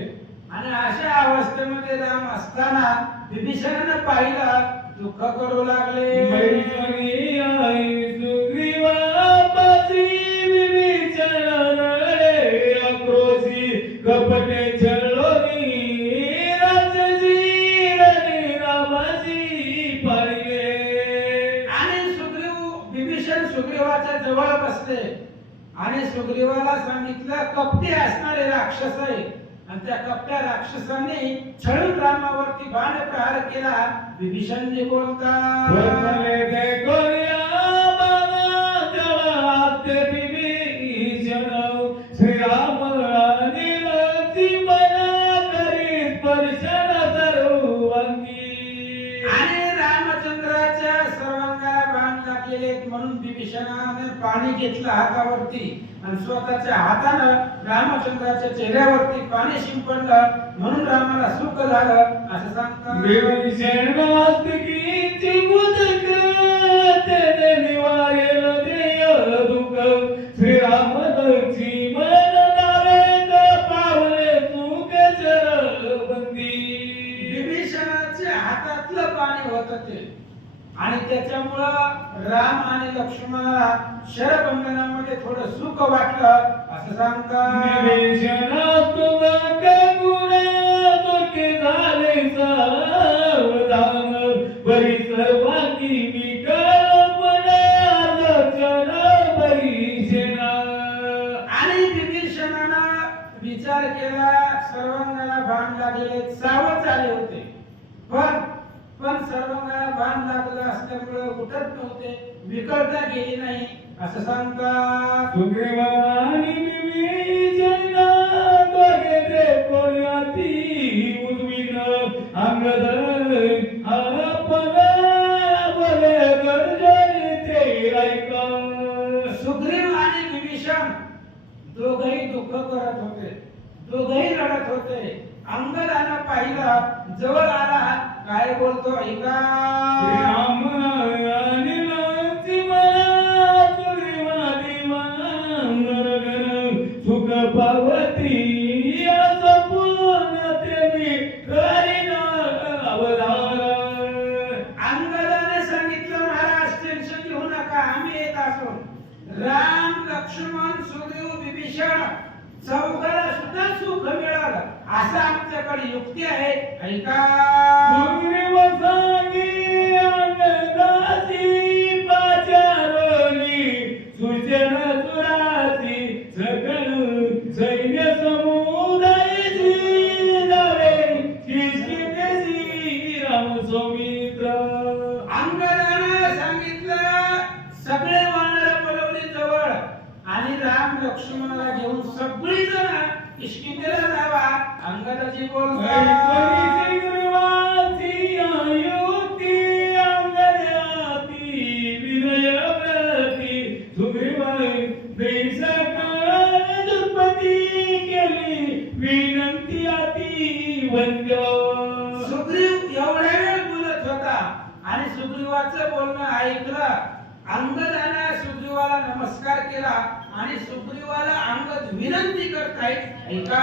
आणि अशा अवस्थेमध्ये राम असताना विभीषणानं पाहिलं, दुःख करू लागले. मैत्रिणी आई सुग्रीवापासी विभीषण रडे आक्रोशी कपटे छळोनी राजसी रणी रामासी पाळले. आणि विभीषण सुग्रीवाच्या जवळ बसले आणि सुग्रीवाला सांगितलं, कपटे असणारे राक्षस आहे आणि त्या कपट्या राक्षसाने छळून रामावरती बाण प्रहार केला. विभीषणजी बोलतात बदले देखो या बाणाचे विभीषण श्रीराम आणि लक्ष्मण करी स्पर्शन सर्वांगी. आणि रामचंद्राच्या सर्वांगाला बाण लागलेले आहेत म्हणून विभीषणाने पाणी घेतलं हातावरती आणि स्वतःच्या हातानं रामचंद्राच्या चेहऱ्यावरती पाणी शिंपडलं म्हणून रामाला सुख झालं असं सांगतात. विभीषण वास्तुकीची मुदक तेने निवारेल देय दुःख श्रीराम लक्ष्मण नावेक पावले सुख चरबंदी. विभीषणाच्या हातातलं पाणी होतं ते आणि त्याच्यामुळं राम आणि लक्ष्मणाला शरबंधनामध्ये थोडं सुख वाटलं असं सांगतात. विभीषणास्तुवक गुण दुःखी झाले सावधान बरी सर्वांगी विकल्पन आलोचन भीषणा. आणि विभीषणानं विचार केला, सर्वांगाला बाण लागलेले सावध झाले होते पण सर्वांगाला बाण लागलं असल्यामुळे उठत नव्हते, विकलता गेली नाही असं सांगतात. सुग्रीव आणि विभीषण दोघे कोण्याती उद्विग्न अंगद आपण बोले गर्जने ते ऐका. सुग्रीव आणि विभीषण दोघही दुःख करत होते, दोघही रडत होते. अंगदानं पाहिलं, जवळ आला, काय बोलतो ऐका. श्रीराम आणि लक्ष्मण सुग्रीवादी नरगण सुख पावती संपूर्ण ते मी करीन अवधान. अंगदाने सांगितलं, महाराज टेन्शन घेऊ नका, आम्ही येत असो. राम लक्ष्मण सुग्रीव विभीषण चौघाला सुद्धा सुख मिळालं असं आमच्याकडे युक्ती आहे ऐका. सुग्रीव सांगी अंगदासी पाचारणी सुजन सुरासी सकळ सैन्य समुदायची जावे किष्किंधेसी राम सौमित्र. अंगदानं सांगितलं, सगळे वानर बोलवली जवळ आणि राम लक्ष्मणाला घेऊन सगळी जण किष्किंधेला जावा. अंगदाजी बोलतात विनंती अति वंद्य. सुग्रीव एवढ्या वेळ बोलत होता आणि सुग्रीवाचं बोलणं ऐकलं. अंगदानं सुग्रीवाला नमस्कार केला आणि सुग्रीवाला अंगद विनंती करतायत ऐका.